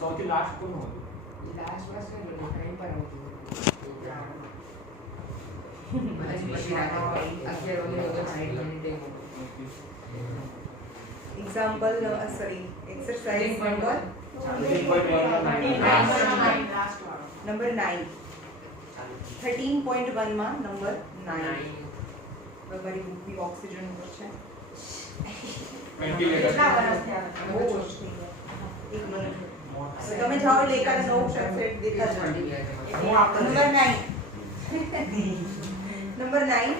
સૌથી લાસ્ટ કોણ હતું? લાસ્ટ બસ ટાઈમ પર આવતું Example, sorry, exercise number 9. 13.1 માં નંબર 9. તમારી બુકની ઓક્સિજન ઉપર છે. એક મિનિટ. તમે જાઓ લેખાને નવું સેટ દેખાશે. Number 9. Number 9.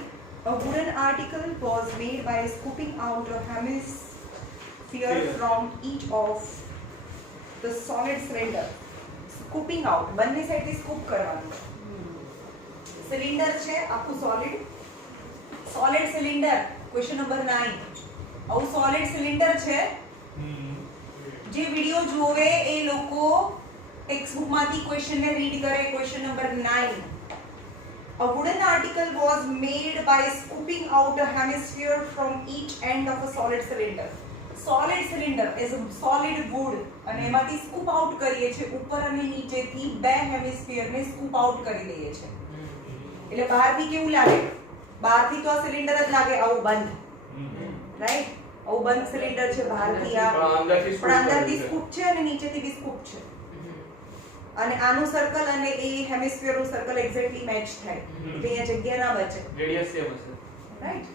A wooden article was made by scooping out a hemisphere from each of the solid cylinder. Scooping out. બંને સાઈડથી સ્કૂપ કરવાનું. સિલિન્ડર છે આખું સોલિડ સિલિન્ડર. Question number 9. આવું સોલિડ સિલિન્ડર છે. જે વિડિયો જોવે એ લોકો ટેક્સ્ટ બુકમાંથી ક્વેશ્ચનને રીડ કરે. Question number 9. A wooden article was made by scooping out a hemisphere from each end of a solid cylinder. Solid cylinder is a solid wood અને એમાંથી scoop out કરીએ છે ઉપર અને નીચેથી બે હેમિસ્ફિયર ને સ્કૂપ આઉટ કરી દઈએ છે. એટલે બહારથી કેવું લાગે? બહારથી તો આ સિલિન્ડર જ લાગે આવું બંધ, રાઈટ? આવું બંધ સિલિન્ડર છે બહારથી આ, પણ અંદરથી સ્કૂપ છે અને નીચેથી બી સ્કૂપ છે. અને આનું સર્કલ અને એ હેમિસ્ફિયર નું સર્કલ એક્ઝેક્ટલી મેચ થાય એટલે અહીંયા જગ્યા ના બચે. રેડિયસ સેમ હશે, રાઈટ?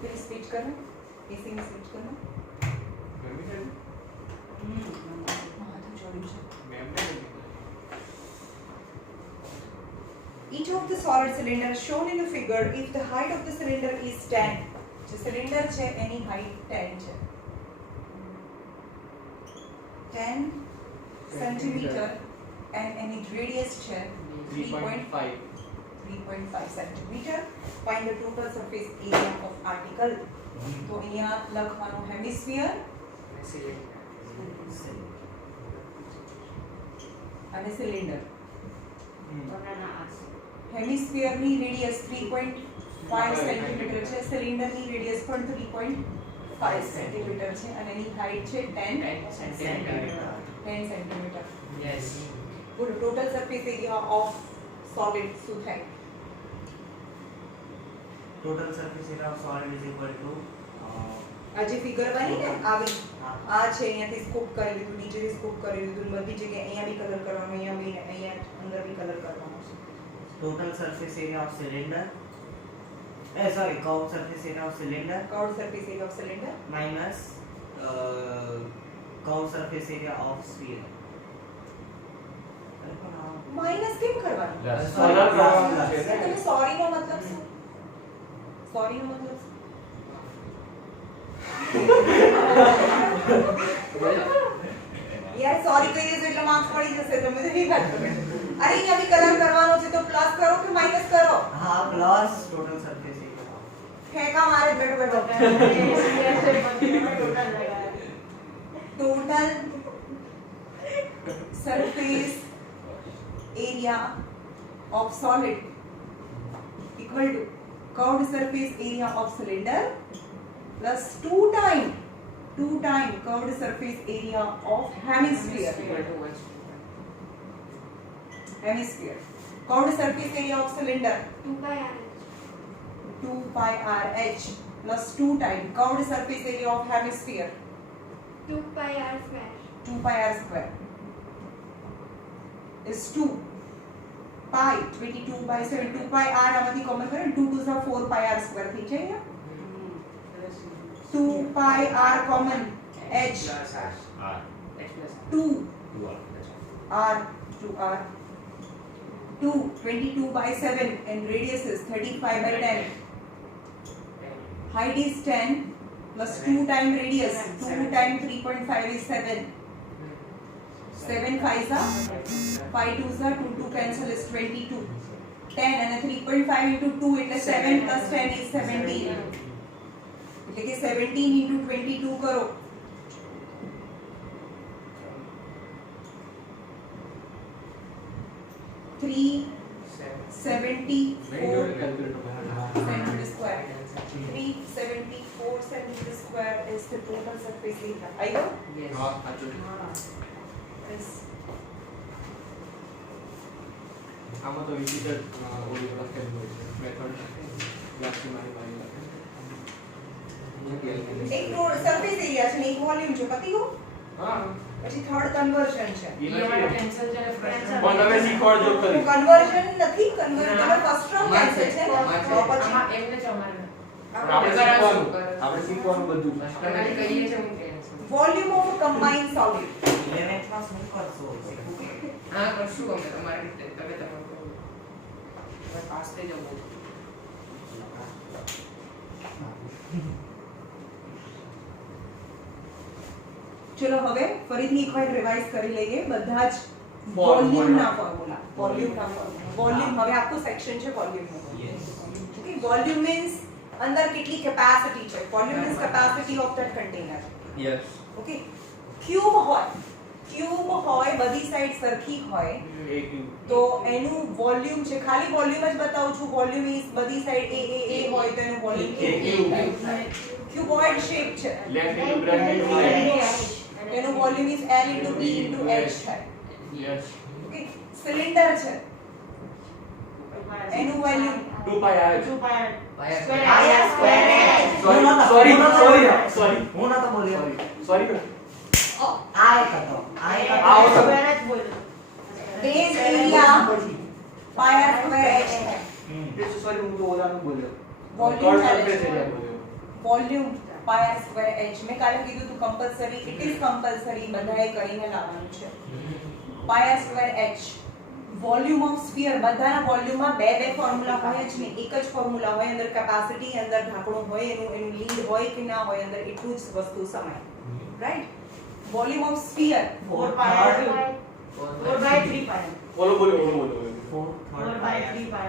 फिर स्विच करना, एसी में स्विच करना. ગરમી છે हाँ तो चौड़ी है. મેમ ને Each of the solid cylinder shown in the figure, if the height of the cylinder is 10, जो cylinder છે એની height 10 છે. 10 centimeter and any radius છે 3.5 centimeter. Find the total surface area of article. તો અહીંયા લખવાનું hemisphere અને cylinder. હેમિસ્ફિયરની radius 3.5 centimetre છે, સિલિન્ડરની રેડિયસ પણ 3.5 સેન્ટીમીટર છે અને એની હાઈટ છે 10 centimetre. Yes. Total surface area of solid શું થાય? total surface area of solid is equal to આ જે ફિગર બની ને આવી, આ છે અહીંયાથી સ્કૂપ કરી લીધું, નીચેથી સ્કૂપ કરી લીધું, બધી જગ્યાએ અહીંયા બી કલર કરવાનો, અહીંયા બી, અહીંયા અંદર બી કલર કરવાનો છે. total surface area of cylinder curved surface area of cylinder curved surface area of cylinder minus curved surface area of sphere. Minus કેમ કરવાનું? સરળ કરવાનું છે ને. તમે સોરી નો મતલબ શું? સોરી નો મતલબ શું? યાર સોરી કહીએ તો એટલે માર્ક્સ પડી જશે. તમે તો નહીં કાઢો. અરે અહીંયા બી કલર કરવાનો છે તો પ્લસ કરો કે માઈનસ કરો? हाँ plus total surface area. ફેંકા મારે બેઠો બેઠો. Total surface area of solid equal to curved surface area of cylinder plus 2 times curved surface area of hemisphere. Curved surface area of cylinder 2 pi RH plus 2 times curved surface area of hemisphere 2 pi r square. 2 pi r square is 2 pi 22 by 7. 2 pi r આમાંથી common કરે 2 2 are 4 pi r square થઈ જાય. 2 pi r common h 2 r 2 r 2 22 by 7 and radius is 35 by 10. Height is 10 plus 2 times radius. 2 times 3.5 is 7. 7 5s are 5 2s are 2 2 cancel is 22. 10 and 3.5 into 2 એટલે 7 plus 10 is 17. એટલે કે 17 into 22 કરો. 374 centimeter square. 374 centimeter square is the total surface area. I know. Yes. હા સાચું છે. હા. Is આમાં તો વિઝિટર ઓલી લખેલું હોય છે મેથડ લખી મારી પાસે એક સરફેસ એરિયા છે ને એક વોલ્યુમ છે પતી ગયું. હા પછી થર્ડ કન્વર્ઝન છે. ઈ એ અમારે નથી cancel છે ને પ્રશ્ન. પણ તમે શીખવાડજો ખરી કન્વર્ઝન નથી કન્વર્ઝન તમે ફર્સ્ટ ટર્મ માથે, કેન્સલ છે ને માથે. તો પછી આમાં એમને જ અમારે આપણે શીખવાનું બધું તમે કહીએ છે હું cancel. Volume of combined solid 11th માં શું કરશો? હા કરશું અમે તમારી રીતે તમે તમારું કરો. હવે પાસ થઈ જવું. ચલો હવે ફરીથી એકવાર રિવાઇઝ કરી લઈએ બધા જ Volume વોલ્યુમના ફોર્મ્યુલા વોલ્યુમ હવે આખું સેક્શન છે વોલ્યુમનું. Yes. ઓકે વોલ્યુમ મીન્સ અંદર કેટલી કેપેસિટી છે volume means capacity of that container. Yes okay cube હોય બધી સાઈડ સરખી હોય એક તો એનું વોલ્યુમ છે ખાલી વોલ્યુમ જ બતાવું છું વોલ્યુમ ઇઝ બધી સાઈડ એ હોય તો એનું વોલ્યુમ ક્યુબોઇડ શેપ છે left into right into left એનું volume is L into B into H થાય. યસ ઓકે સિલિન્ડર છે એનું વોલ્યુમ 2 પાઈ આવે છે સોરી હું નતો બોલ્યો. સોરી આ એક હતો. બેઝ એરિયા પાઈ આર સ્ક્વેર H થાય. સોરી હું તો ઓલાનું બોલ્યો Volume થર્ડ ચાલે સરફેસ છે. એરિયા બોલ્યો વોલ્યુમ પાઈ આર સ્ક્વેર H મેં કાલે કીધું તું કમ્પલસરી ઇટ ઇઝ કમ્પલસરી બધાએ કરીને લાવવાનું છે. Pi R square H volume of sphere બધાના વોલ્યુમમાં બે ફોર્મ્યુલા હોય જ નહીં એક જ ફોર્મ્યુલા હોય અંદર કેપેસિટી અંદર ઢાંકણું હોય એનું લીડ હોય કે ના હોય અંદર એટલું જ વસ્તુ સમાય right. Volume of sphere 4 third. બોલો બોલો બોલો બોલો 4 third by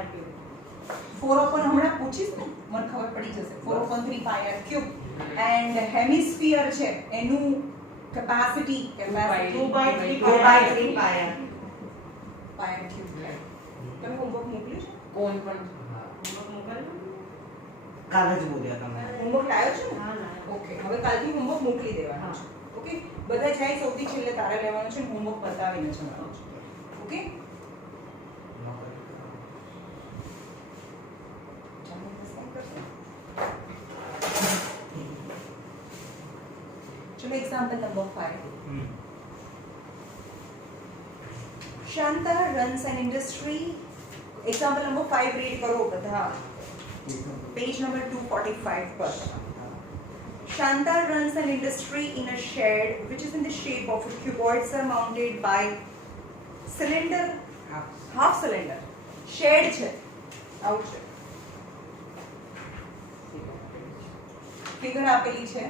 4 upon હમણાં પૂછીશ ને મને ખબર પડી જશે 4 upon 3 pi r cube and hemisphere છે એનું capacity 2 by 3 2 by 3 by pi r cube તમે હોમવર્ક મોકલ્યું છે કોણ પણ કાલે જ બોલ્યા તમે. હોમવર્ક લાવ્યો છે ને ઓકે હવે કાલથી હોમવર્ક મોકલી દેવાનું છે ઓકે બધા જાય સૌથી છેલ્લે તારે લેવાનું છે હોમવર્ક બતાવીને જવાનું છે ઓકે चलो example number 5 Shanta runs an industry example number 5 read करो બધા पेज नंबर 245 पर Shanta runs an industry in a shed which is in the shape of a cuboid surmounted by cylinder half cylinder shed છે out છે figure આપેલી છે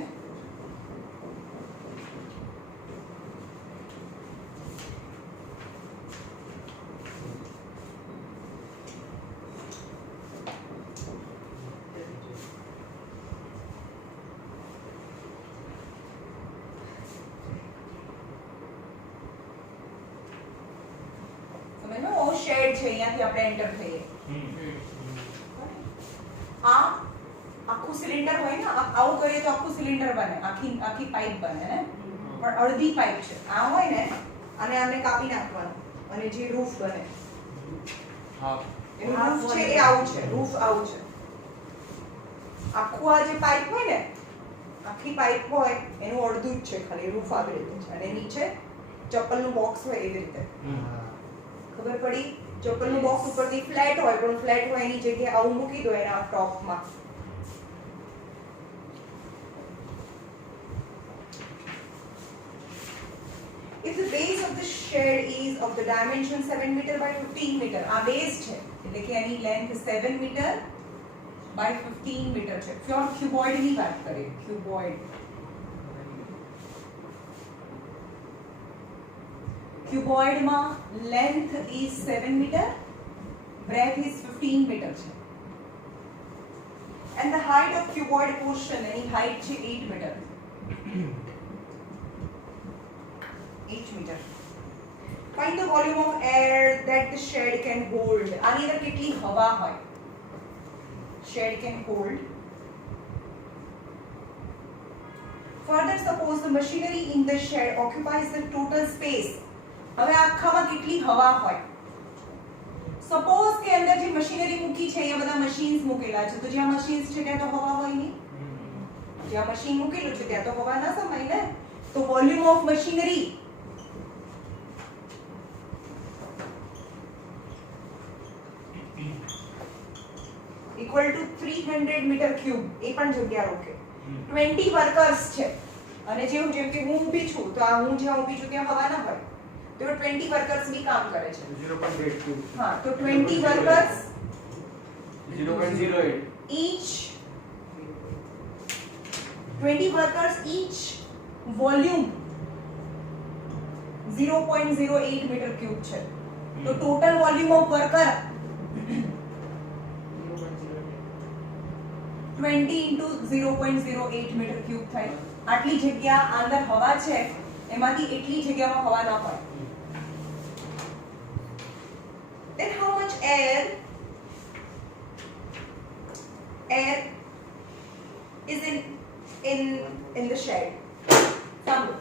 સમજમાં ઓ shade છે અહીંયાથી આપણે એન્ટર થઈએ આ આખું સિલિન્ડર હોય ને આવું કરીએ તો આખું સિલિન્ડર બને આખી પાઇપ બને ને પણ અડધી પાઇપ છે આ હોય ને અને આને કાપી નાખવાનું અને જે રૂફ બને હા એનું રૂફ છે એ આવું છે રૂફ આવું છે આખું આ જે પાઇપ હોય ને આખી પાઇપ હોય એનું અડધું જ છે ખાલી રૂફ આવી રીતે છે અને નીચે ચપ્પલનું બોક્સ હોય એવી રીતે ખબર પડી ચપ્પલનું બોક્સ ઉપરથી ફ્લેટ હોય પણ ફ્લેટ હોય એની જગ્યાએ આવું મૂકી દો એના ટોપમાં If the base of the shed is of the dimension 7 meter by 15 meter આ બેઝ છે એટલે કે એની લેન્થ 7 meter by 15 meter છે પ્યોર ક્યુબોઇડ ની વાત કરીએ ક્યુબોઇડ ક્યુબોઇડ માં length is 7 meter breadth is 15 meter છે and the height of cuboid portion any height છે 8 meter 8 meter. Find the volume of air that the shed can hold. આની અંદર કેટલી હવા હોય? Shed can hold Further, suppose the machinery in the shed occupies the total space. હવે આખામાં કેટલી હવા હોય? સપોઝ કે અંદર જે મશીનરી મૂકી છે અહીંયા બધા મશીન્સ મૂકેલા છે, તો જ્યાં મશીન્સ છે ત્યાં તો હવા હોય નહીં. જ્યાં મશીન મૂકેલું છે ત્યાં તો હવા ના સમાય ને. તો volume of machinery equal to 300 metre cube. એ પણ જગ્યા રોકે. 20 વર્કર્સ છે અને જેમ કે હું ઊભી છું તો આ હું જ્યાં ઊભી છું ત્યાં હવા ના હોય, તો 20 વર્કર્સ બી કામ કરે છે. 0.82. હા, તો 20 workers 0.08. each 20 workers each volume 0.08 metre cube છે. તો total volume of worker 20 into 0.08 metre cube થાય. આટલી જગ્યા અંદર હવા છે, એમાંથી એટલી જગ્યામાં હવા ના હોય. Then how much air is in the shed? સાંભળો.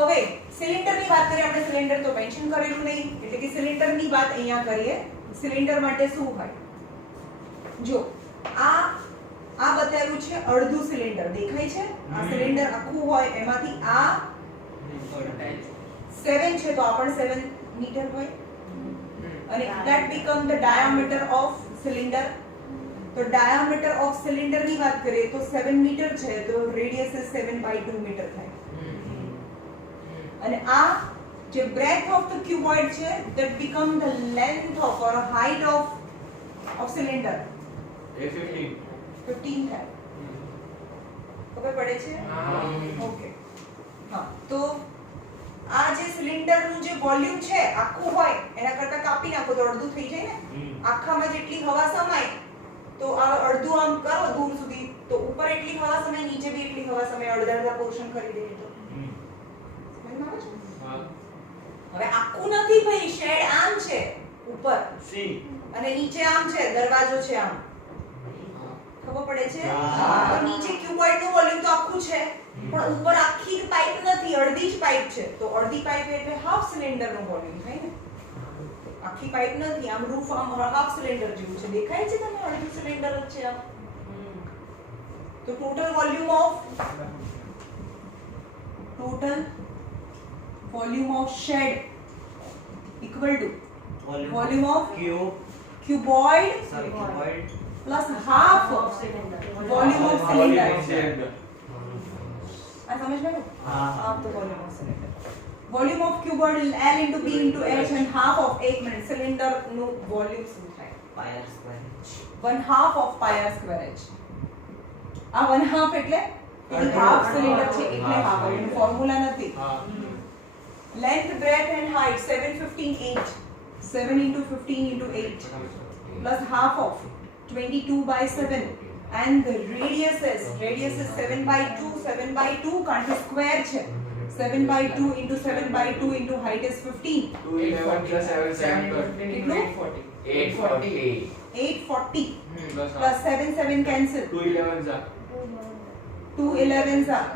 હવે સિલિન્ડરની વાત કરીએ આપણે. સિલિન્ડર તો મેન્શન કરેલું નહીં, એટલે કે સિલિન્ડરની વાત અહીંયા કરીએ. સિલિન્ડર માટે શું હોય? જો આ બતાવ્યું છે અડધું સિલિન્ડર દેખાય છે. આ સિલિન્ડર આખું હોય, એમાંથી આ 7 છે તો આ પણ 7 મીટર હોય અને that become the diameter of cylinder. તો diameter of cylinder ની વાત કરીએ તો 7 મીટર છે, તો radius is 7/2 મીટર થાય. અને આ જે breadth of the cuboid છે, that become the length of or height of cylinder. A15. 15 થાય. ખબર પડે છે? ઓકે. હા, તો આ જે સિલિન્ડરનું જે વોલ્યુમ છે આખું હોય એના કરતા કાપી નાખો તો અડધું થઈ જાય ને. આખામાં જેટલી હવા સમાય તો આ અડધું આમ કરો દૂર સુધી, તો ઉપર એટલી હવા સમાય, નીચે બી એટલી હવા સમાય. અડધા પોર્શન કરી દઈએ તો સમજમાં આવે છે? હવે આખું નથી ભાઈ. શેડ આમ છે ઉપર સી અને નીચે આમ છે, દરવાજો છે આમ. ખબર પડે છે? તો નીચે ક્યુબોઇડ નું વોલ્યુમ તો આખું છે, પણ ઉપર આખી પાઇપ નથી, અડધી જ પાઇપ છે. તો અડધી પાઇપ એટલે હાફ સિલિન્ડર નું વોલ્યુમ થાય ને. આખી પાઇપ નથી, આમ રૂફ આમ હાફ સિલિન્ડર જેવું છે. દેખાય છે તમને? અડધું સિલિન્ડર જ છે આમ. તો total volume of shed equal to volume of cuboid plus half volume of cylinder. આ સમજ માં? half the volume of cylinder. Volume of cuboid L into B into H and half of 1 minute cylinder નું volume શું થાય? pi r square. 1/2 of pi r square h. આ 1/2 એટલે half cylinder છે એટલે હાફ. એનું ફોર્મ્યુલા નથી. Length, breadth and height 7, 15, 8. 7 into 15 into 8 plus half of 22/7 and the radius is 7/2. 7/2 કારણ કે સ્ક્વેર છે. 7/2 into 7/2 into height is 15. 211 plus 7 840. 840 plus 7 cancel. 211 जा 2 11s are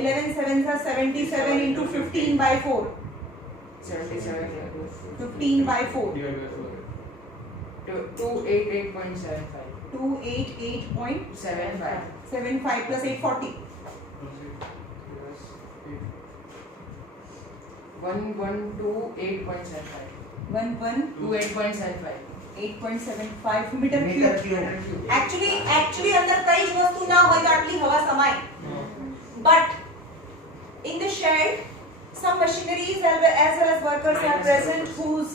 11 7s are 77 into 15/4. 15/4. divided by 4. 288.75. 288.75 plus 840. 1128.75. 1128.75 8.75 metre metre cube. Cube. Actually અંદર કઈ જ વસ્તુ ના હોય તો આટલી હવા સમાય. But in the shed some machineries as well as workers are present whose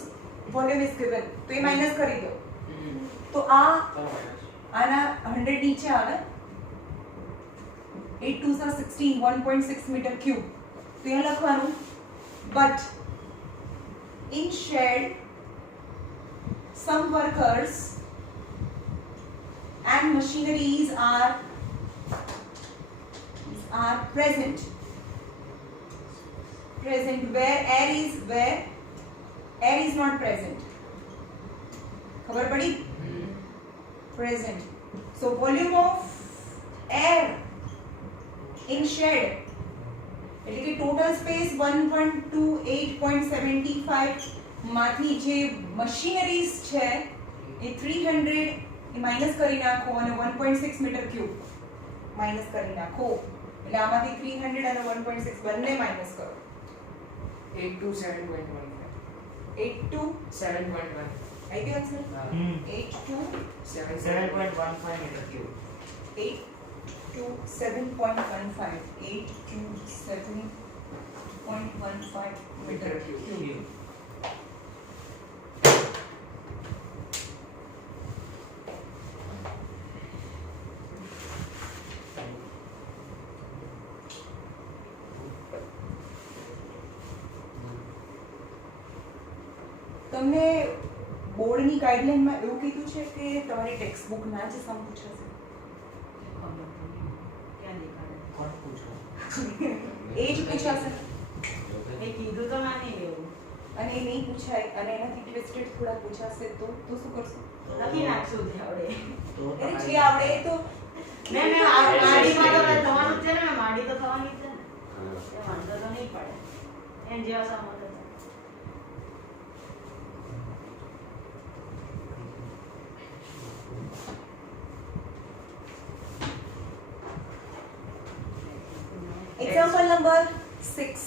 volume is given. તો એ માઈનસ કરી દો. તો આના 100 નીચે આવે. 8 2s are 16. 1.6 metre cube. તો એ લખવાનું. But in shed some workers and machineries are present where air is not present. खबर पड़ी? present. So volume of air in shed એટલે કે ટોટલ સ્પેસ 1128.75 માંથી જે મશીનરીઝ છે એ 300 એ માઈનસ કરી નાખો અને 1.6 મીટર ક્યુબ માઈનસ કરી નાખો એટલે આમાંથી 300 અને 1.6 બંને માઈનસ કરો 8 to 7.15 8 to 7.1 આવી ગયો answer 8 to 7.15 meter cube. 8 to 7.15 8 to 7.15 meter cube. Cube. તમને બોર્ડની ગાઈડલાઈનમાં એવું કીધું છે કે તમારી ટેક્સ્ટ બુક ના જ સમ પૂછાશે ક્યાં દેખાડે? કોણ પૂછો? એ જ પૂછાશે એ કીધું તો ના નહીં એવું. અને એ નહીં પૂછાય અને એનાથી ટ્વિસ્ટેડ થોડા પૂછાશે તો શું કરશો લખી નાખશું જે આવડે. અરે જે આવડે એ તો મેં માડીમાં તો થવાનું જ છે ને, માડી તો થવાની જ છે ને. એ વાંધો તો નહીં પડે. એમ જેવા સમ હતો. Example number 6.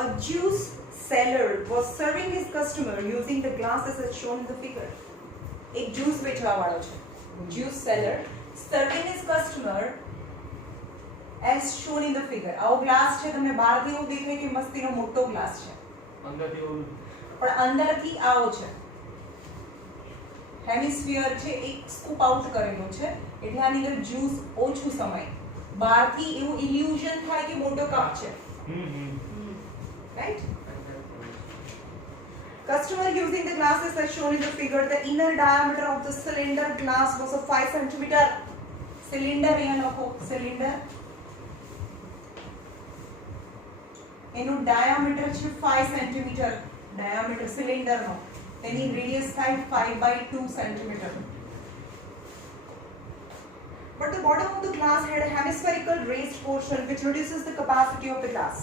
A juice seller was serving his customer using the glasses as shown in the figure. એક જ્યુસ વેચવા વાળો છે. Juice seller serving his customer as shown in the figure. આવો ગ્લાસ છે, તમને બહારથી એવું દેખાય કે મસ્તીનો મોટો ગ્લાસ છે, અંદરથી એવું પણ અંદરથી આવો છે. હેમિસ્ફિયર છે, એક સ્કૂપ આઉટ કરેલો છે, એટલે આની અંદર જ્યુસ ઓછું સમય બહારથી એવું ઇલ્યુઝન થાય કે મોટો કપ છે, right? Customer using the glasses as shown in the figure. The inner diameter of the cylinder glass was of 5 cm. Cylinder અહીંયા લખો, cylinder એનું diameter છે 5 cm. diameter cylinder નો તેની radius થાય 5/2 cm. But the bottom of the glass had a hemispherical raised portion which reduces the capacity of the glass.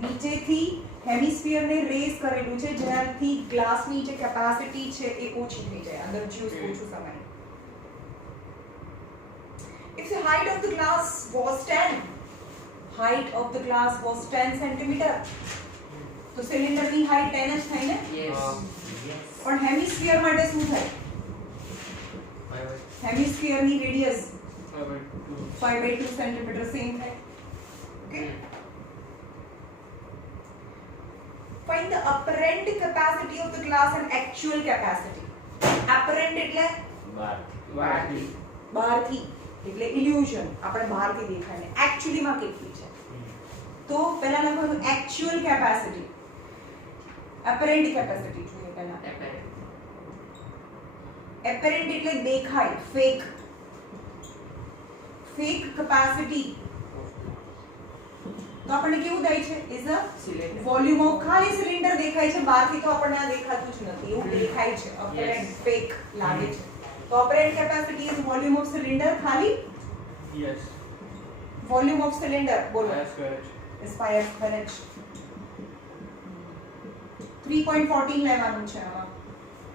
નીચેથી hemisphere ને rays કરેલું છે જેનાથી ગ્લાસની જે કેપેસિટી છે એ ઓછી થઈ જાય, અંદર જ્યુસ ઓછું સમાય. If the height of the glass was 10, height of the glass was 10 cm, તો સિલિન્ડરની હાઈટ 10 જ થાય ને? Yes. પણ હેમિસ્ફિયર માટે શું થાય? હેમિસ્ફિયરની રેડિયસ 5/2 cm સેમ થાય. Okay, find the apparent capacity of the glass and actual capacity. apparent એટલે બહારથી. બહારથી એટલે illusion, આપણે બહારથી દેખાય ને actually માં કેટલી છે. તો પહેલા લખવાનું actual capacity, apparent capacity જોઈએ પહેલા. apparent એટલે દેખાય, fake. fake capacity તો આપણને કેવું થાય છે? is a Cylinder. Volume of, ખાલી સિલિન્ડર દેખાય છે, બહારથી તો આપણને આ દેખાતું જ નથી, એવું દેખાય છે, અપરેન્ટ ફેક લાગે છે. તો apparent capacity is volume of cylinder, ખાલી યસ વોલ્યુમ ઓફ સિલિન્ડર, બોલો, સ્ક્વેર is 5 3.14 લેવાનું છે આમાં.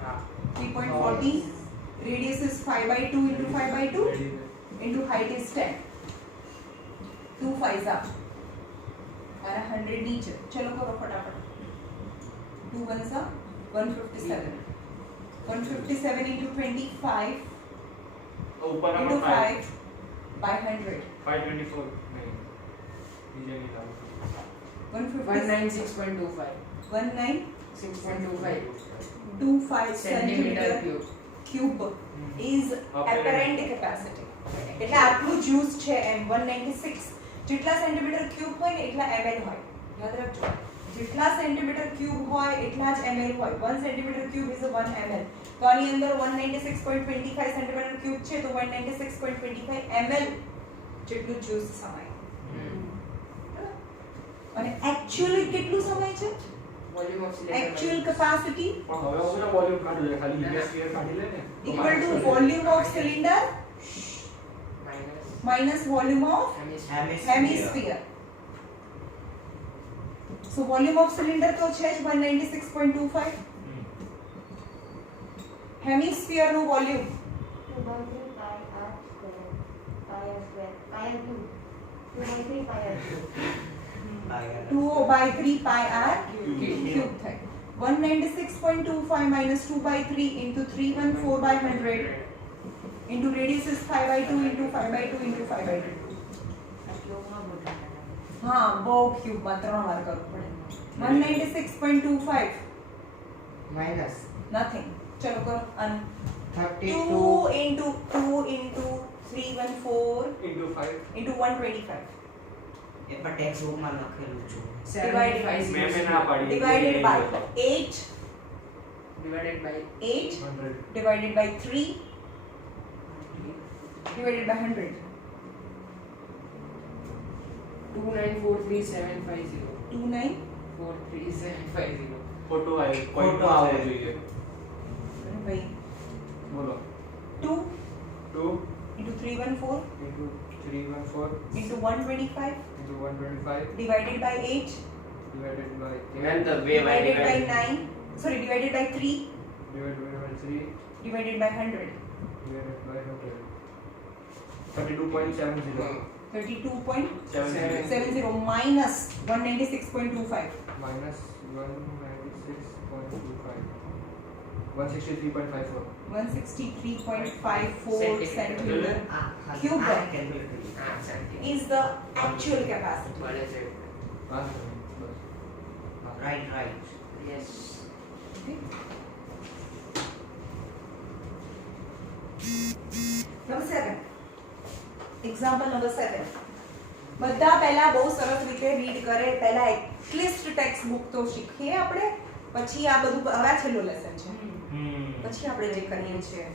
હા 3.14, radius is 5/2 into 5/2 into height is 10. 2 5s are और 100 नीचे. चलो करो फटाफट. 2 1s are 157. 157 into 25 ऊपर into नंबर 5 by 100. 524 नहीं नीचे नहीं था 156.25 196.25 1925 centimeter centimeter cube. cube is apparent capacity. એટલે આટલું જ્યુસ છે એમ 196 જેટલા સેન્ટીમીટર ક્યુબ હોય ને એટલા ml હોય, યાદ રાખજો. જેટલા સેન્ટીમીટર ક્યુબ હોય એટલા જ ml હોય. 1 સેન્ટીમીટર ક્યુબ ઇઝ 1 ml. તો આની અંદર 196.25 સેન્ટીમીટર ક્યુબ છે તો 196.25 ml જેટલું જ્યુસ સમાય. અને એક્ચ્યુઅલી કેટલું સમાય છે? Volume of cylinder. Actual capacity પણ હવે હું ના વોલ્યુમ કાઢું ખાલી હેમિસ્ફિયર કાઢી લે ને equal to volume of cylinder minus volume of hemisphere. So volume of cylinder तो છે જ 196.25. Hemisphere નું volume 2 by 3 pi r square. Pi r square. Pi r cube. 2 by 3 pi r cube. 2 by 3 pi r cube થાય. 196.25 minus 2 by 3 into 314 by 100 into radius is 5 by 2 into 5 by 2 into 5 by 2. हाँ वो cube માં 3 વાર કરવું પડે. 196.25 minus nothing. चलो करो अन 32 2 into 314 into 5 into 125 એ પર ટેક્સ બુક માં લખેલું છે. મેમે ના પાડી divided by 8 divided by 8 100 divided by 3 divided by 100 2943,750. 29 43750. Photo આવે ફોટો આવવો આવે. જોઈએ भाई બોલો 2 2 into 314 into 314 into 125 into 125 divided by 8 divided by When the way by divided by 9 sorry divided by 3 divided by 3 divided by 100 divided by 100 32.70 32.70 minus 196.25 minus 196.25 163.54 163.54 centimeter cube is the actual capacity. હા બસ right right Yes. Okay. Number 7. Example number 7. બધા પહેલા બહુ સરસ રીતે read કરે પહેલા at least text book તો શીખીએ આપણે પછી આ બધું હવે આ છેલ્લું લેસન છે પછી આપણે જે કરીએ છીએ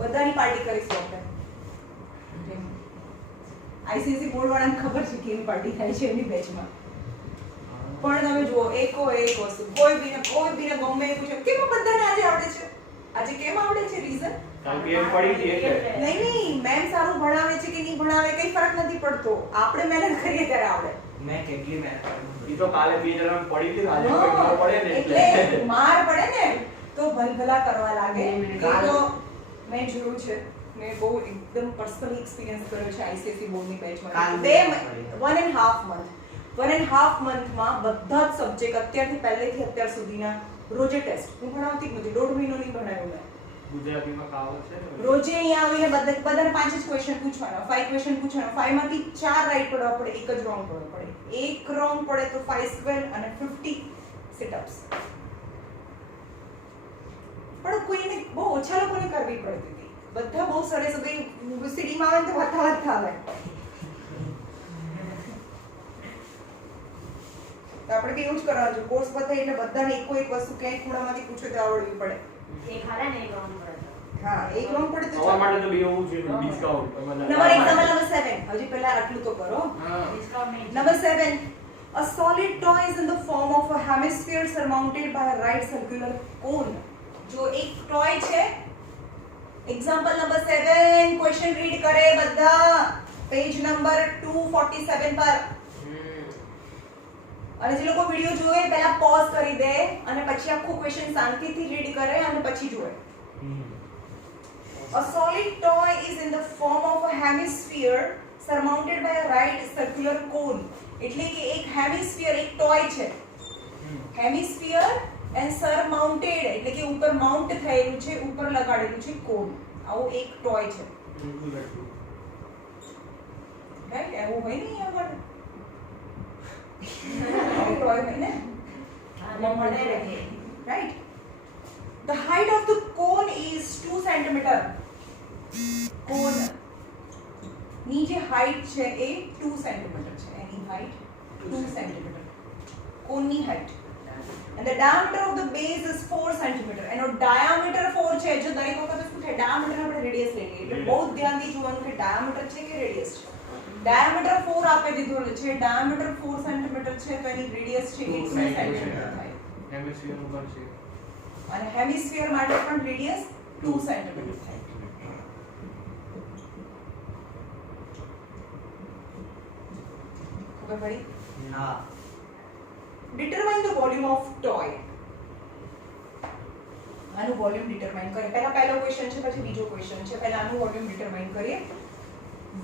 બધાની પાર્ટી કરીશું આપણે આઈસીસી બોર્ડ વાળાને ખબર છે કેવી પાર્ટી થાય છે એની બેચમાં પણ તમે જુઓ એકો એક વસ્તુ કોઈ બીને ગમે એ પૂછે કેમ બધાને આજે આવડે છે આજે કેમ આવડે છે રીઝન કારણ કે એમ પડી ગઈ એટલે નહીં મેમ સારું ભણાવે છે કે નહીં ભણાવે કઈ ફરક નથી પડતો આપણે મહેનત કરીએ ત્યારે આવડે મેં કેટલી મહેનત કરી ઈ તો કાલે બે જણા પડી હતી આજે કોઈ ખબર પડે ને એટલે માર પડે ને તો ભલભલા કરવા લાગે એ તો મેં જોયું છે મેં બહુ એકદમ પર્સનલ એક્સપિરિયન્સ કર્યો છે આઈસીએસઈ બોર્ડની બેચમાં 1.5 મંથમાં બધા જ સબ્જેક્ટ અત્યારથી પહેલેથી અત્યાર સુધીના રોજે ટેસ્ટ હું ભણાવતી જ નથી 1.5 મહિનો નહીં ભણાવ્યું મેં ગુજરાતીમાં કહાવત છે ને રોજે અહીંયા આવીને બધાને 5 જ ક્વેશ્ચન પૂછવાના 5 ક્વેશ્ચન પૂછવાના 5 માંથી 4 રાઈટ પડવા પડે એક જ રોંગ પડવા પડે એક રોંગ પડે તો 5 સ્ક્વેર અને 50 સિટઅપ્સ પણ કોઈને બહુ ઓછા લોકોને કરવી પડતી હતી બધા બહુ સરસ ભાઈ સીડીમાં આવે તો વધતા આવે તો આપણે કે એવું જ કરવાનું છે કોર્સ પતાય એટલે બધાને એકો એક વસ્તુ ક્યાંય ખૂણામાંથી પૂછો તો આવડવી પડે એક હાલે ને એક રોંગ પડે હા એક રોંગ પડે તો આવવા માટે તો બે હોવું જોઈએ ડિસ્કાઉન્ટ નંબર એક્ઝામ્પલ નંબર 7 હજી પહેલા આટલું તો કરો ડિસ્કાઉન્ટ નહીં Number 7. A solid toy is in the form of a hemisphere surmounted by a right circular cone. जो एक toy છે example number 7 question read કરે બધા page number 247 પર અને જે લોકો વિડિયો જોવે પહેલા પોઝ કરી દે અને પછી આખું ક્વેશ્ચન શાંતિથી રીડ કરે અને પછી જોવે A solid toy is in the form of a hemisphere surmounted by a right circular cone. એટલે કે એક હેમિસ્ફિયર એક ટોય છે હેમિસ્ફિયર એન્ડ સરમાઉન્ટેડ એટલે કે ઉપર માઉન્ટ થયેલું છે ઉપર લગાડેલું છે કોન આવું એક ટોય છે રાઈટ એવું હોય ને આગળ ટોય હોય ને right The height of the cone is 2 cm. Cone ની જે હાઈટ છે એ 2 cm છે એની હાઈટ 2 cm કોનની હાઈટ and the diameter of the base is 4 cm એનો diameter 4 છે જો દરેક વખત શું થાય diameter આપણે રેડિયસ લઈએ એટલે બહુ ધ્યાનથી જોવાનું કે diameter છે કે રેડિયસ છે diameter 4 આપી દીધું છે diameter 4 cm છે તો એની રેડિયસ છે 8 cm થાય હેમિસ્ફિયર ઉપર છે અને હેમિસ્ફિયર માટે પણ રેડિયસ 2 cm થાય ખબર પડી? ના. Determine the volume of toy. આનું વોલ્યુમ ડિટરમાઇન કરીએ. પહેલો ક્વેશ્ચન છે, પછી બીજો ક્વેશ્ચન છે. પહેલા આનું વોલ્યુમ ડિટરમાઇન કરીએ.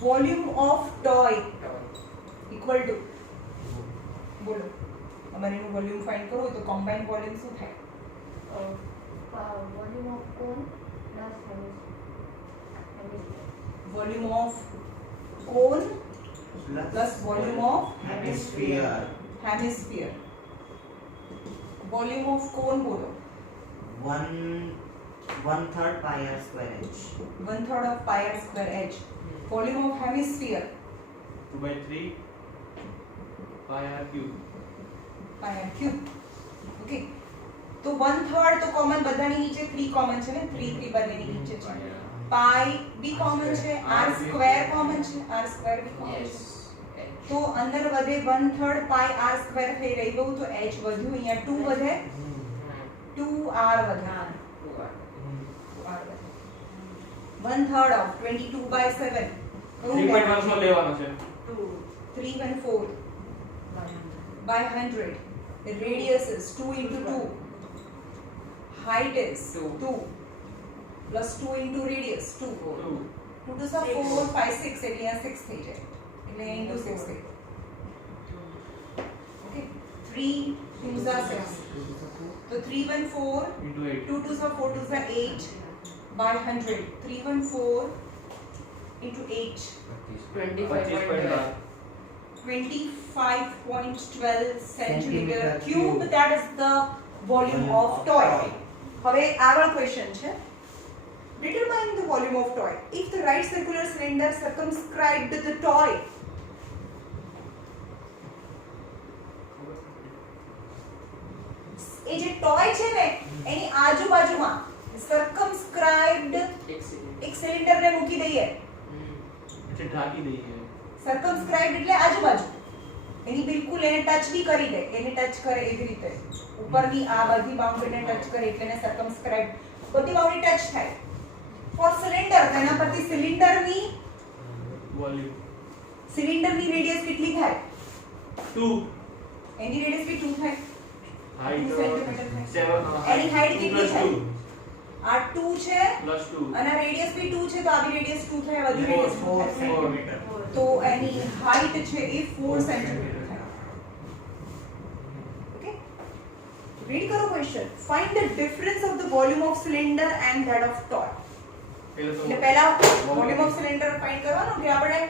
Volume of toy equal to, બોલો અમારે એનું વોલ્યુમ ફાઇન્ડ કરવું હોય તો કમ્બાઇન વોલ્યુમ શું થાય? Volume of cone plus hemisphere. Volume of cone plus volume of hemisphere. Hemisphere. Volume of cone બોલો. 1/3 pi r square h. 1/3 of pi r square h. Volume of hemisphere 2/3 pi r cube. pi r cube. Okay. તો 1/3 તો common બધાની નીચે 3 common છે ને, 3 બંનેની નીચે છે. પાઈ બી કોમન છે, r સ્ક્વેર કોમન છે, r સ્ક્વેર બી કોમન Yes. છે. તો અંદર વધે 1/3 પાઈ r સ્ક્વેર થઈ રહી ગયું તો h વધ્યું, અહીંયા 2 વધે, 2r વધે. 2r વધે. 1/3 of 22/7 3.1 માં લેવાનો છે. 314 by 100. The radius is 2 into 2. Height is 2 plus 2 into radius 2. 2 to 4 5 6 એટલે અહીંયા 6 થઈ જાય, એટલે into 6 થઈ. Okay, 3 2s are 6. So 314 into 8. 2 2s are 4 2s are 8 by 100. 314 into 8 25.12. 25.12 centimeter cube. That is the volume of toy. હવે આગળ question છે. Determine the volume of toy. If the right circular cylinder circumscribed the toy, એ જે toy છે ને એની આજુબાજુમાં circumscribed એક સિલિન્ડરને મૂકી દઈએ. એટલે ઢાંકી દઈએ. circumscribed એટલે આજુબાજુ, એની બિલકુલ એને ટચ બી કરી દે, એને ટચ કરે એવી રીતે ઉપરની આ બધી બાઉન્ડરીને ટચ કરે એટલે એને circumscribed, બધી બાઉન્ડરી ટચ થાય. ફોર સિલિન્ડર તેના પરથી સિલિન્ડરની વોલ્યુમ સિલિન્ડરની રેડિયસ કેટલી થાય? 2. એની રેડિયસ બી 2 થાય. હાઈટ 2 સેન્ટીમીટર થાય. 7. એની હાઈટ કેટલી થાય? આ 2 છે +2. અને રેડિયસ બી 2 છે, તો આવી રેડિયસ 2 થાય, આ બધી રેડિયસ 2 4 થાય. સેન્ટીમીટર. તો એની હાઈટ છે એ 4 સેન્ટીમીટર થાય. ઓકે, રીડ કરો question. Find the difference of the volume of cylinder and that of toy. એટલે પહેલા વોલ્યુમ ઓફ સિલિન્ડર ફાઇન્ડ કરવાનું કે આપણે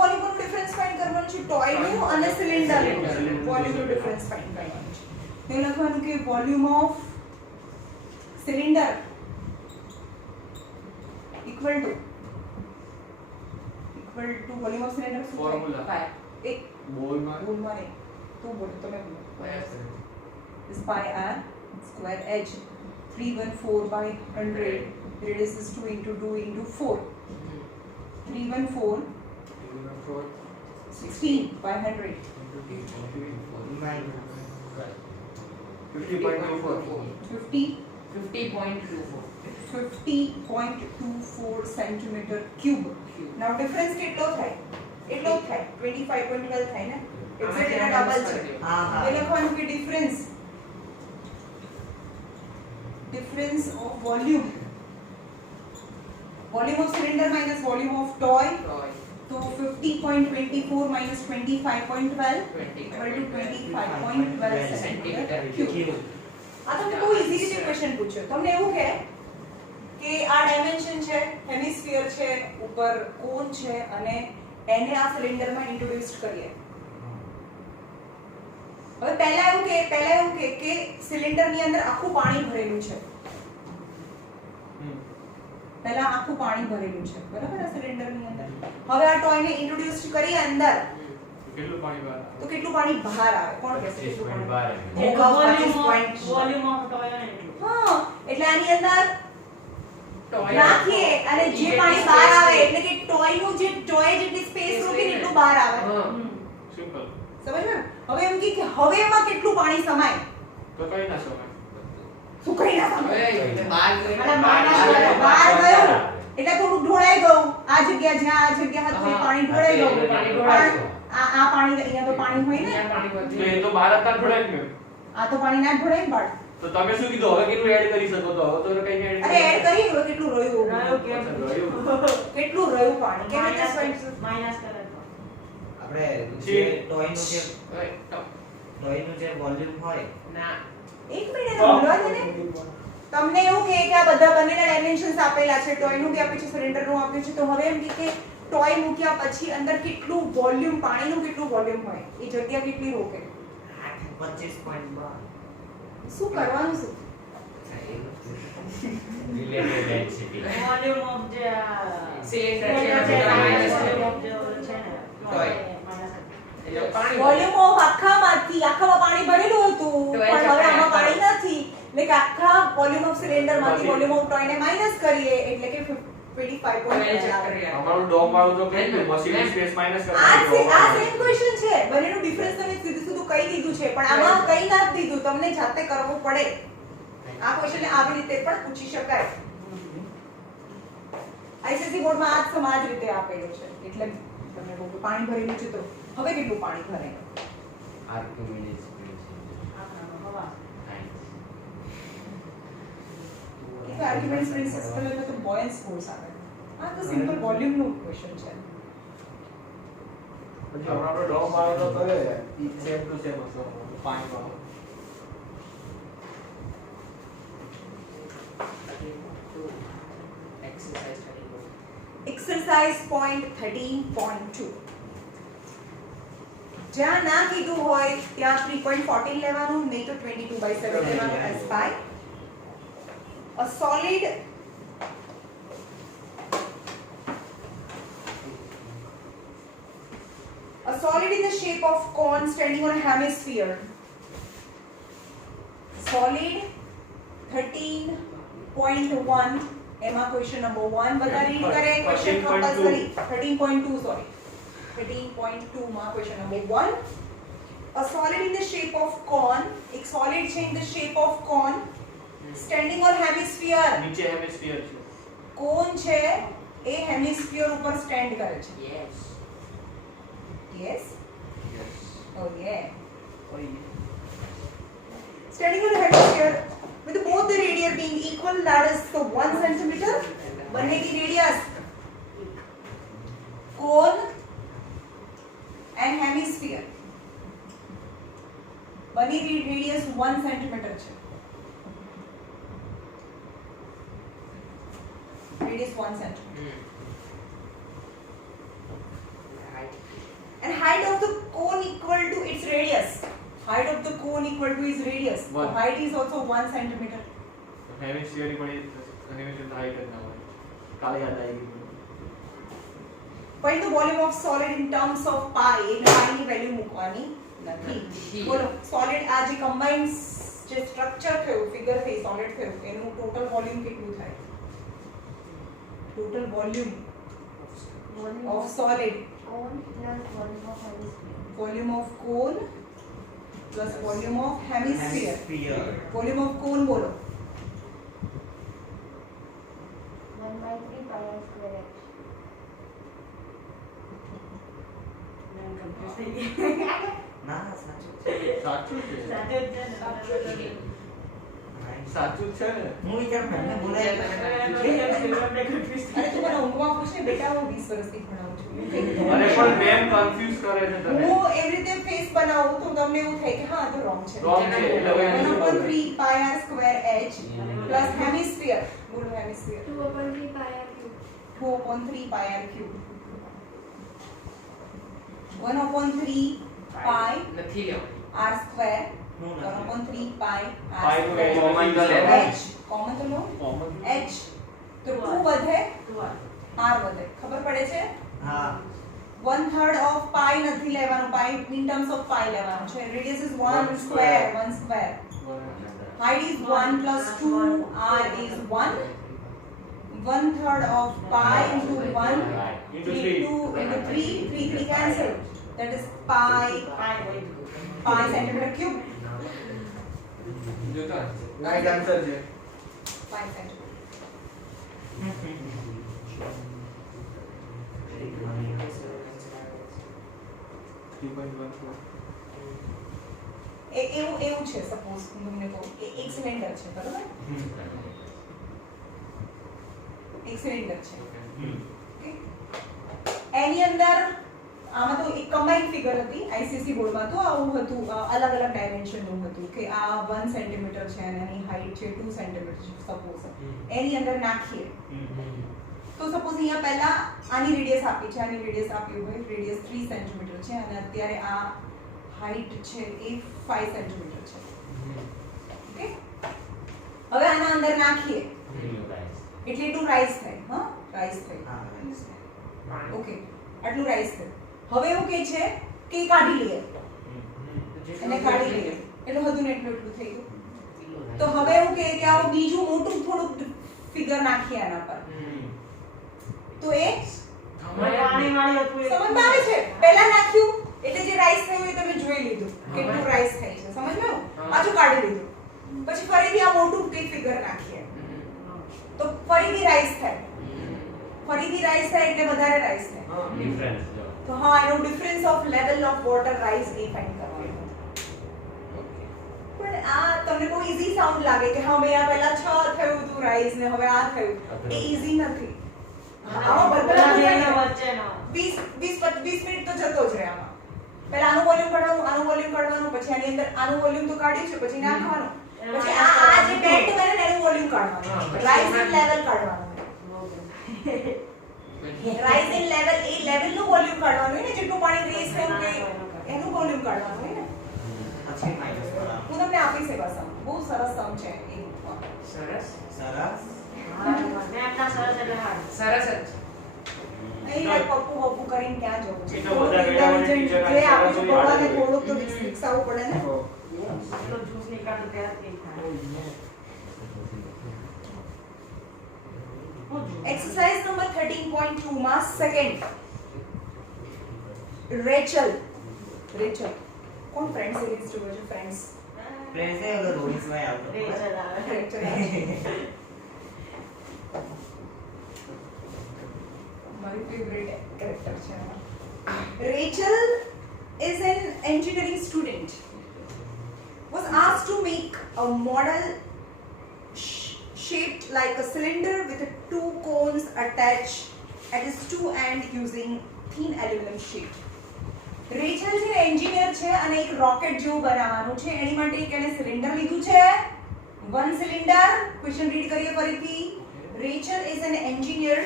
કોનું ડિફરન્સ ફાઇન્ડ કરવાનું છે, ટોયનું અને સિલિન્ડરનું વોલ્યુમનું ડિફરન્સ ફાઇન્ડ કરવાનું છે. તો લખવાનું કે volume of cylinder equal to volume of cylinder શું થાય? ફોર્મ્યુલા એક બોલમાં બોલમાં નહીં, તું બોલ, તમે બોલો. is pi r square h. 314 by 100. Radius is 2 into 2 into 4. 314 16 by 100. 50.24 centimeter cube. Now difference કેટલો થાય? એટલો જ થાય, 25.12 થાય ને, એક્ઝેક્ટ એના ડબલ છે. હા હા. એ લખવાનું કે difference of volume of cylinder minus volume of toy. So 50.24 minus 25.12 equal to 25.12 centimeter cube. આ તમને બહુ ઈઝી રીતે ક્વેશ્ચન પૂછ્યો. તમને એવું કહે કે આ ડાયમેન્શન છે, હેમિસ્ફિયર છે, ઉપર કોન છે અને એને આ સિલિન્ડરમાં ઇન્ટ્રોડ્યુસ કરીએ. હવે પહેલા એવું કે સિલિન્ડરની અંદર આખું પાણી ભરેલું છે. પહેલા આખું પાણી ભરેલું છે, બરાબર, આ સિલિન્ડરની અંદર. હવે આ ટોયને ઇન્ટ્રોડ્યુસ કરીએ અંદર કેટલું પાણી બહાર આવે? તો કેટલું પાણી બહાર આવે? કોણ કહેશે કેટલું પાણી બહાર આવે? વોલ્યુમ ઓફ ટોય એટલું. હા, એટલે આની અંદર ટોય નાખીએ અને જે પાણી બહાર આવે એટલે કે ટોયનું જે ટોય જેટલી સ્પેસ રોકે એટલું બહાર આવે. સિમ્પલ. સમજ્યા? હવે એમ કે હવે એમાં કેટલું પાણી સમાય? તો કઈ ના સમય. સુકાઈ ના સમાય. એટલે બહાર ગયું. બહાર ગયું એટલે થોડું ઢોળાઈ ગયું. આ જગ્યા જ્યાં આ જગ્યા હતું એ પાણી ઢોળાઈ લઈ લો પાણી આ પાણી અહીંયા તો પાણી હોય ને અહીંયા પાણી તો વધે. એ તો બહાર હતા ઢોળાય ને મેમ. આ તો પાણી ના ઢોળાય ને બાળ તો તમે શું કીધું હવે કેટલું એડ કરી શકો તો હવે તો કઈ એડ અરે એડ કરીએ તો કેટલું રહ્યું રહ્યું કેમ? કેટલું રહ્યું પાણી કેવી રીતે સ્વાઈપ માઇનસ કરે તો. આપણે જી. જે ટોયનું જે હવે તો ટોયનું જે વોલ્યુમ હોય ના એક મિનિટ બોલવા દે ને તમને એવું કહે કે આ બધા બંનેના ડાયમેન્શન્સ આપેલા છે ટોયનું બી આપ્યું છે સિલિન્ડરનું આપ્યું છે તો હવે એમ કે ટોય મૂક્યા પછી અંદર કેટલું વોલ્યુમ પાણીનું કેટલું વોલ્યુમ હોય એ જગ્યા કેટલી રોકે 25.12 શું કરવાનું શું related density. વોલ્યુમ ઓફ જે આ સિલિન્ડર છે છે, એમાં માઇનસ વોલ્યુમ ઓફ જે ઓલું છે ને હોય. માઇનસ એટલે પાણી વોલ્યુમ ઓફ આખામાંથી આખામાં પાણી ભરેલું હતું તો એ પણ હવે જગ્યાએ આમાં પાણી નથી એટલે કે આખા વોલ્યુમ ઓફ સિલિન્ડરમાંથી વોલ્યુમ ઓફ ટોયને માઈનસ કરીએ એટલે કે 55.12 આવે. અમારું ડોમ વાળું તો કઈ મશીન સ્પેસ માઈનસ આ સેમ ક્વેશ્ચન છે બંનેનું ડિફરન્સ તમે સીધું સીધું કહી દીધું છે પણ આમાં કઈ ના દીધું તમને જાતે કરવું પડે આ ક્વેશ્ચન આવી રીતે પણ પૂછી શકાય આઈસીએસસી બોર્ડમાં આ જ સમાજ રીતે આપેલું છે એટલે તમને કહું કે પાણી ભરેલું છે તો હવે કેટલું પાણી ભરાય Archimedes principle. આપણામાં હવા. Nice. એ તો આર્ગ્યુમેન્ટ્સ પ્રિન્સિપલ એટલે તો બોયન્સ ફોર્સ આવે આ તો સિમ્પલ વોલ્યુમ નું ક્વેશ્ચન છે પછી અમારો ડોમ વાળો તો કરે ઈ સેમ ટુ સેમ હશે પાણી વાળો એક્સરસાઇઝ એક્સરસાઇઝ પોઈન્ટ 13.2 જ્યાં ના કીધું હોય ત્યાં 3.14 લેવાનું નહીં તો 22/7 લેવાનું as pi a solid in the shape of cone standing on a hemisphere solid 13.1 એમાં ક્વેશ્ચન નંબર 1 બધા રીડ કરે ક્વેશ્ચન કમ્પલસરી 13.2 સોરી 13.2 માં question number 1 a solid in the shape of cone એક solid છે in the shape of cone standing on hemisphere નીચે hemisphere છે કોન છે એ hemisphere ઉપર સ્ટેન્ડ કરે છે યસ yes oh yeah ઓય standing on a hemisphere with both the radii being equal that is the 1 centimeter બંને की radius cone and hemisphere બંને की radius 1 centimeter છે radius 1 centimeter and height of the cone equal to its radius height of the cone equal to its radius so One. height is also 1 centimeter hemisphere ની પણ hemisphere height જ ના હોય કાલે યાદ આવી ગયું find the volume of solid in terms of pi એટલે pi ની વેલ્યુ મૂકવાની નથી બોલો solid આ જે combined જે સ્ટ્રક્ચર થયું ફિગર થઈ solid થયું એનું ટોટલ વોલ્યુમ કેટલું થાય total volume Volume of solid cone plus volume of hemisphere. volume of cone plus volume of hemisphere Hemisphere. volume of cone બોલો 1/3 pi r square h. મેં confuse થઈ ગઈ. ના ના સાચું છે સાચું છે સાચું જ છે ને? સાચું છે ને હું વિચાર મને બોલાય આપણે confuse થઈ અરે તું મને ઊંઘમાં પૂછે બેટા હું 20 વર્ષથી ભણાવું છું અરે પણ મેમ કન્ફ્યુઝ કરે છે તને હું એવી રીતે ફેસ બનાવું તો તમને એવું થાય કે હા તો રોંગ છે Wrong છે એટલે હવે એને શું 1/3 pi r square h plus hemisphere બોલો hemisphere 2/3 pi r cube. 2/3 pi r cube 1/3 pi નથી લેવાની r square હું 1/3 pi Pi r નું square common તો h. લેવાનું. h કોમન તો લો Common. h તો 2 વધે ગઈ. r વધે ખબર પડે છે હા 1/3 of pi નથી લેવાનું pi in terms of pi લેવાનું છે radius is 1 square 1 square height is 1 plus 2 r is 1 1/3 of pi into 1 Into 2 into 3 3 cancel that is pi પાય હોય. pi centimeter cube જોતા રાઈટ આન્સર છે pi centimeter 3.14 એવું છે suppose હું તમને કહું કે એક સિલિન્ડર છે બરાબર એક સિલિન્ડર છે Okay? એની અંદર આમાં તો એક કમ્બાઇન્ડ ફિગર હતી આઈસીસી બોર્ડમાં તો આવું હતું અલગ અલગ ડાયમેન્શનનું હતું કે આ 1 સેન્ટીમીટર છે અને એની હાઈટ છે 2 સેન્ટીમીટર છે સપોઝ એની અંદર નાખીએ તો સપોઝ અહીંયા પહેલા આની રેડિયસ આપી છે આની રેડિયસ આપ્યું હોય રેડિયસ 3 સેન્ટીમીટર છે અને અત્યારે આ હાઈટ છે એ 5 સેન્ટીમીટર છે ઓકે હવે આના અંદર નાખીએ એટલે એટલું રાઈઝ થાય હા રાઈઝ થાય ઓકે આટલું રાઈઝ થાય હવે એવું કે છે કે કાઢી લઈએ એને કાઢી લઈએ એટલું હતું ને એટલું થઈ ગયું તો હવે એવું કે આવું બીજું મોટું થોડુંક ફિગર નાખીએ આના પર તો એ પાણી વાળી હતું સમજમાં આવે છે પહેલા નાખ્યું એટલે જે રાઈસ થયું એ તમે જોઈ લીધું કેટલું રાઈસ થાય છે સમજમાં આવ્યું પાછું કાઢી લીધું પછી ફરીથી આ મોટું કંઈક ફિગર નાખીએ તો ફરીથી રાઈસ થાય એટલે વધારે રાઈસ થાય ડિફરન્સ જો તો હા એનો difference of level of water rice A find કરવાનો પણ આ તમને બહુ ઈઝી સાઉન્ડ લાગે કે હા મેં આ પહેલા 6 થયું હતું રાઈસ ને હવે આ થયું એ ઈઝી નથી આમાં બધા વચ્ચેનો 20 મિનિટ તો જતો જ રહે આમાં પહેલા આનું વોલ્યુમ કાઢવાનું પછી આની અંદર આનું વોલ્યુમ તો કાઢ્યું છે પછી નાખવાનું પછી આ જે બેન્ટ બને ને એનું વોલ્યુમ કાઢવાનું રાઈસ ઇન લેવલ કાઢવાનું rice in level A level નું વોલ્યુમ કાઢવાનું હોય ને જેટલું પાણી રેસ થયું કે એનું વોલ્યુમ કાઢવાનું હોય ને પછી માઈનસ કરવાનું હું તમને આપી છે સમ બહુ સરસ સમ છે એ સરસ સરસ મેં આપના સરસ એટલે હાર સરસ જ નહીં યાર પપ્પુ કરીને ક્યાં જવું છે એટલો બધા વેડાવાળી teacher જે આપે છે ભગવાને થોડુંક તો વિકસાવવું પડે ને તો જ્યુસ નીકાળતો ત્યારે કેક થાય Exercise number 13.2 માં સેકન્ડ રેચલ કોણ ફ્રેન્ડ સિરીઝ જોવે છે ફ્રેન્ડ્સ ફ્રેન્ડ્સ એ ઓલો રોહિત ભાઈ આવતો રેચલ આવે મારી ફેવરેટ કેરેક્ટર છે Rachel is an engineering student was asked to make a model shaped like a cylinder with two cones attached at its two ends using thin aluminum sheet. Rachel છે engineer છે અને એક rocket જેવું બનાવવાનું છે એની માટે એક એને સિલિન્ડર લીધું છે વન સિલિન્ડર ક્વેશ્ચન રીડ કરીએ ફરીથી Rachel is an engineer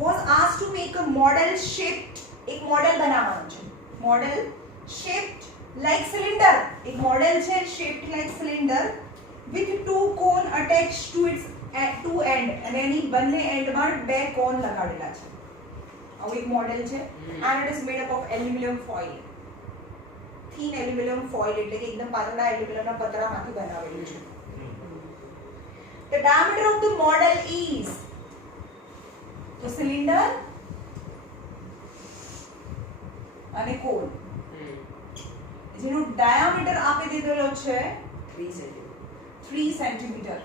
was asked to make a model shaped એક મોડેલ બનાવવાનું છે મોડેલ shaped like cylinder એક મોડેલ છે shaped like cylinder with two cone attached to its two end અને એની બંને એન્ડમાં બે કોન લગાડેલા છે આવું એક મોડેલ છે and it is made up of aluminum foil thin aluminum foil એટલે કે એકદમ પાતળા એલ્યુમિનિયમના પતરામાંથી બનાવેલું છે the diameter of the model is તો સિલિન્ડર અને કોન જેનું ડાયામીટર આપી દીધેલો છે 3 સેન્ટીમીટર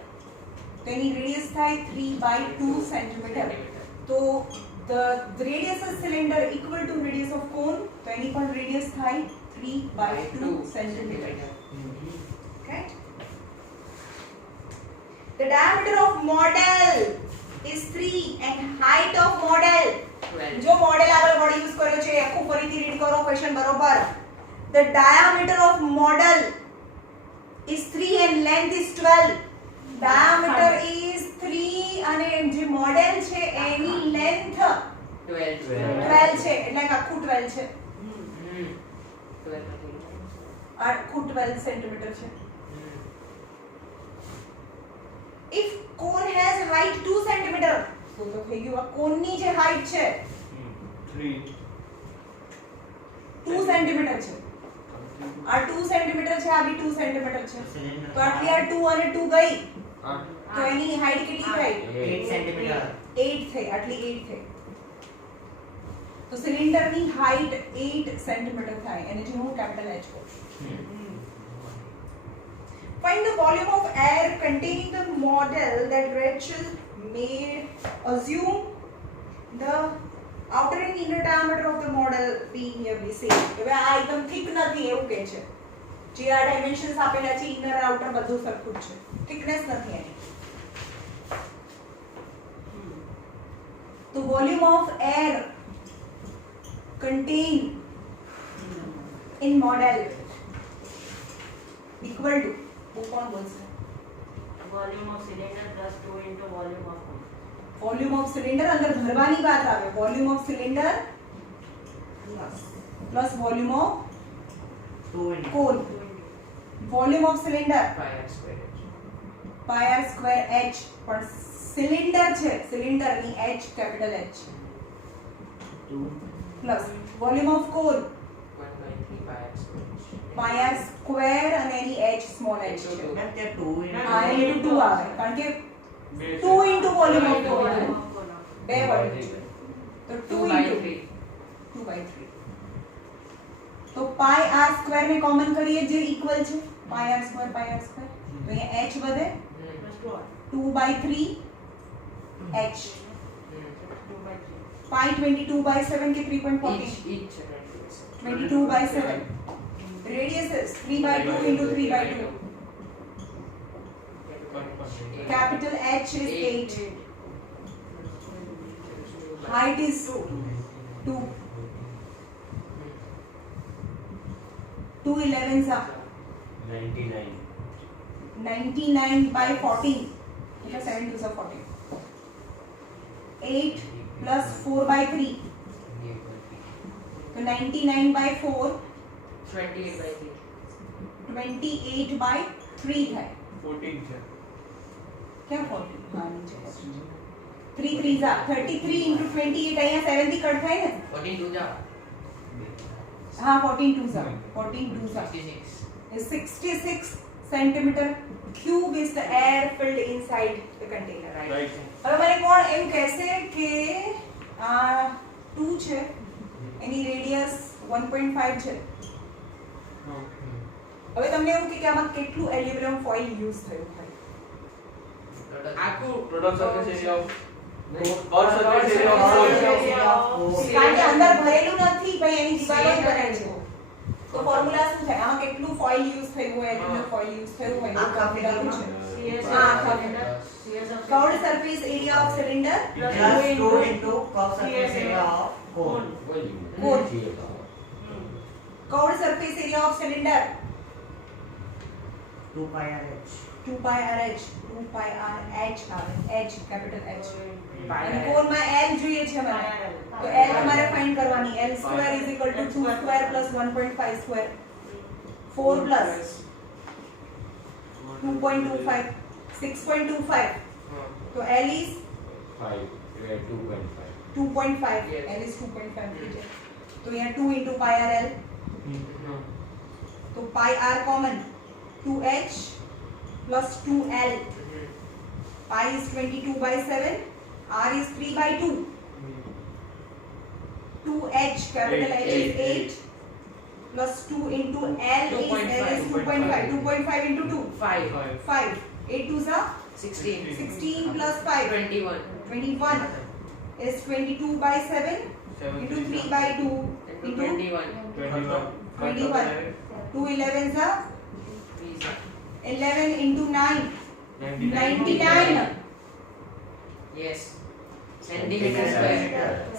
તો એની રેડિયસ થાય 3/2 સેન્ટીમીટર તો the radius of cylinder equal to radius of cone તો એની પણ રેડિયસ થાય 3/2 centimetre right the diameter of model is 3 and height of model જો મોડેલ આગળ વર્ડ યુઝ કર્યો છે આખું ફરીથી રીડ કરો ક્વેશ્ચન બરોબર the diameter of model is 3 and length is 12 diameter is 3 અને જે મોડેલ છે એની લેન્થ 12 છે એટલે આખું 12 છે આખું 12 સેન્ટીમીટર છે if cone has height 2 centimetre તો થઈ ગયું આ કોન ની જે હાઈટ છે 2 સેન્ટીમીટર છે આ 2 સેન્ટીમીટર છે આ બી 2 સેન્ટીમીટર છે તો આટલી આ 2 અને 2 ગઈ તો એની હાઈટ કેટલી થઈ 8 સેન્ટીમીટર 8 થઈ આટલી 8 થઈ તો સિલિન્ડર ની હાઈટ 8 સેન્ટીમીટર થાય એને જે હું કેપિટલ H કહું છું find the volume of air containing the model that Rachel made assume the outer and inner diameter of the model be nearly same. હવે આ એકદમ thick નથી એવું કહે છે. જે આ dimensions આપેલા છે inner outer બધું સરખું જ છે. thickness નથી એની. તો volume of air contained in model equal to वो कौन बोल सकता है? Volume of cylinder plus 2 into volume of volume of cylinder अंदर भरવાની વાત આવે. Volume of cylinder plus volume of 2 into cone. Volume of cylinder pi r square h. pi r square h પણ cylinder છે સિલિન્ડર ની h capital h 2 plus volume of core 1/3 pi r square h. pi r square અને એની h small h છે. Ma'am ત્યાં 2 into હા into 2 આવે કારણ કે 2 into વોલ્યુમ ઓફ કોર બે વોલ્યુમ છે તો 2 into 2/3 તો pi r square ને કોમન કરીએ જે ઇક્વલ છે pi r square તો અહીંયા h વધે 2/3 h pi 22/7 के 3.14 each 22/7 radius is 3/2 into 3/2 capital H is 8 height is 2 2 11s are 99. 99/14 मतलब 7 2s are 14 8 plus 4/3 तो 99/4 28/3 28/3 થાય 14 છે. क्या 14 हाँ नीचे 3 3s are 33 into 28 અહીંયા 7 થી કટ થાય ને 14 2 जा हाँ 14 2s are 14 2s are 66 is 66 centimeter cube is the air filled inside the container. Right. હવે મને કોણ એમ કહેશે કે આ 2 છે એની રેડિયસ 1.5 છે. હવે તમને એવું કે આમાં કેટલું એલ્યુમિનિયમ ફોઇલ યુઝ થયું હોય? આખું total surface area of or surface area of કારણ કે અંદર ભરેલું નથી ભાઈ એની દિવાલો જ ભરાય છે. તો ફોર્મ્યુલા શું થાય? આમાં કેટલું ફોઇલ યુઝ થયું હોય એલ્યુમિનિયમ ફોઇલ યુઝ થયું હોય આખા ફોર્મ્યુલા શું છે? CS हाँ, of हाँ. cylinder, CS of Curved surface area of cylinder plus 2 into curved surface area of cone. Cone. curved surface area of cylinder 2 pi r h 2 pi r h 2 pi r h આવે h capital H pi અને r. કોરમાં l જોઈએ છે મને તો l તમારે find કરવાની l square is equal to 2 square plus 1.5 square 4 plus 2.25 6.25 तो l is 2.5 Yes. l is 2.5 ठीक है तो यहाँ 2 into pi r l तो pi r common 2h plus 2l pi is 22/7 r is 3/2 2h capital H is 8 plus 2 into l is 2.5 2.5 into 2 5 5 8 2s are 16 16 plus 5 21 21 is 22/7 into 3/2 into 21 21 2 11s are Please. 11 into 9 99 Yes. Centimeter square.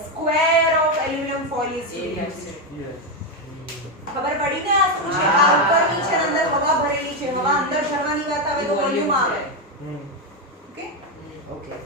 square of aluminum foil is Area used. set. ખબર પડી ને આ શું છે? આ ઉપરની છે અંદર હવા ભરેલી છે. હવા અંદર ભરવાની વાત આવે તો વોલ્યુમ આવે. Okay Okay.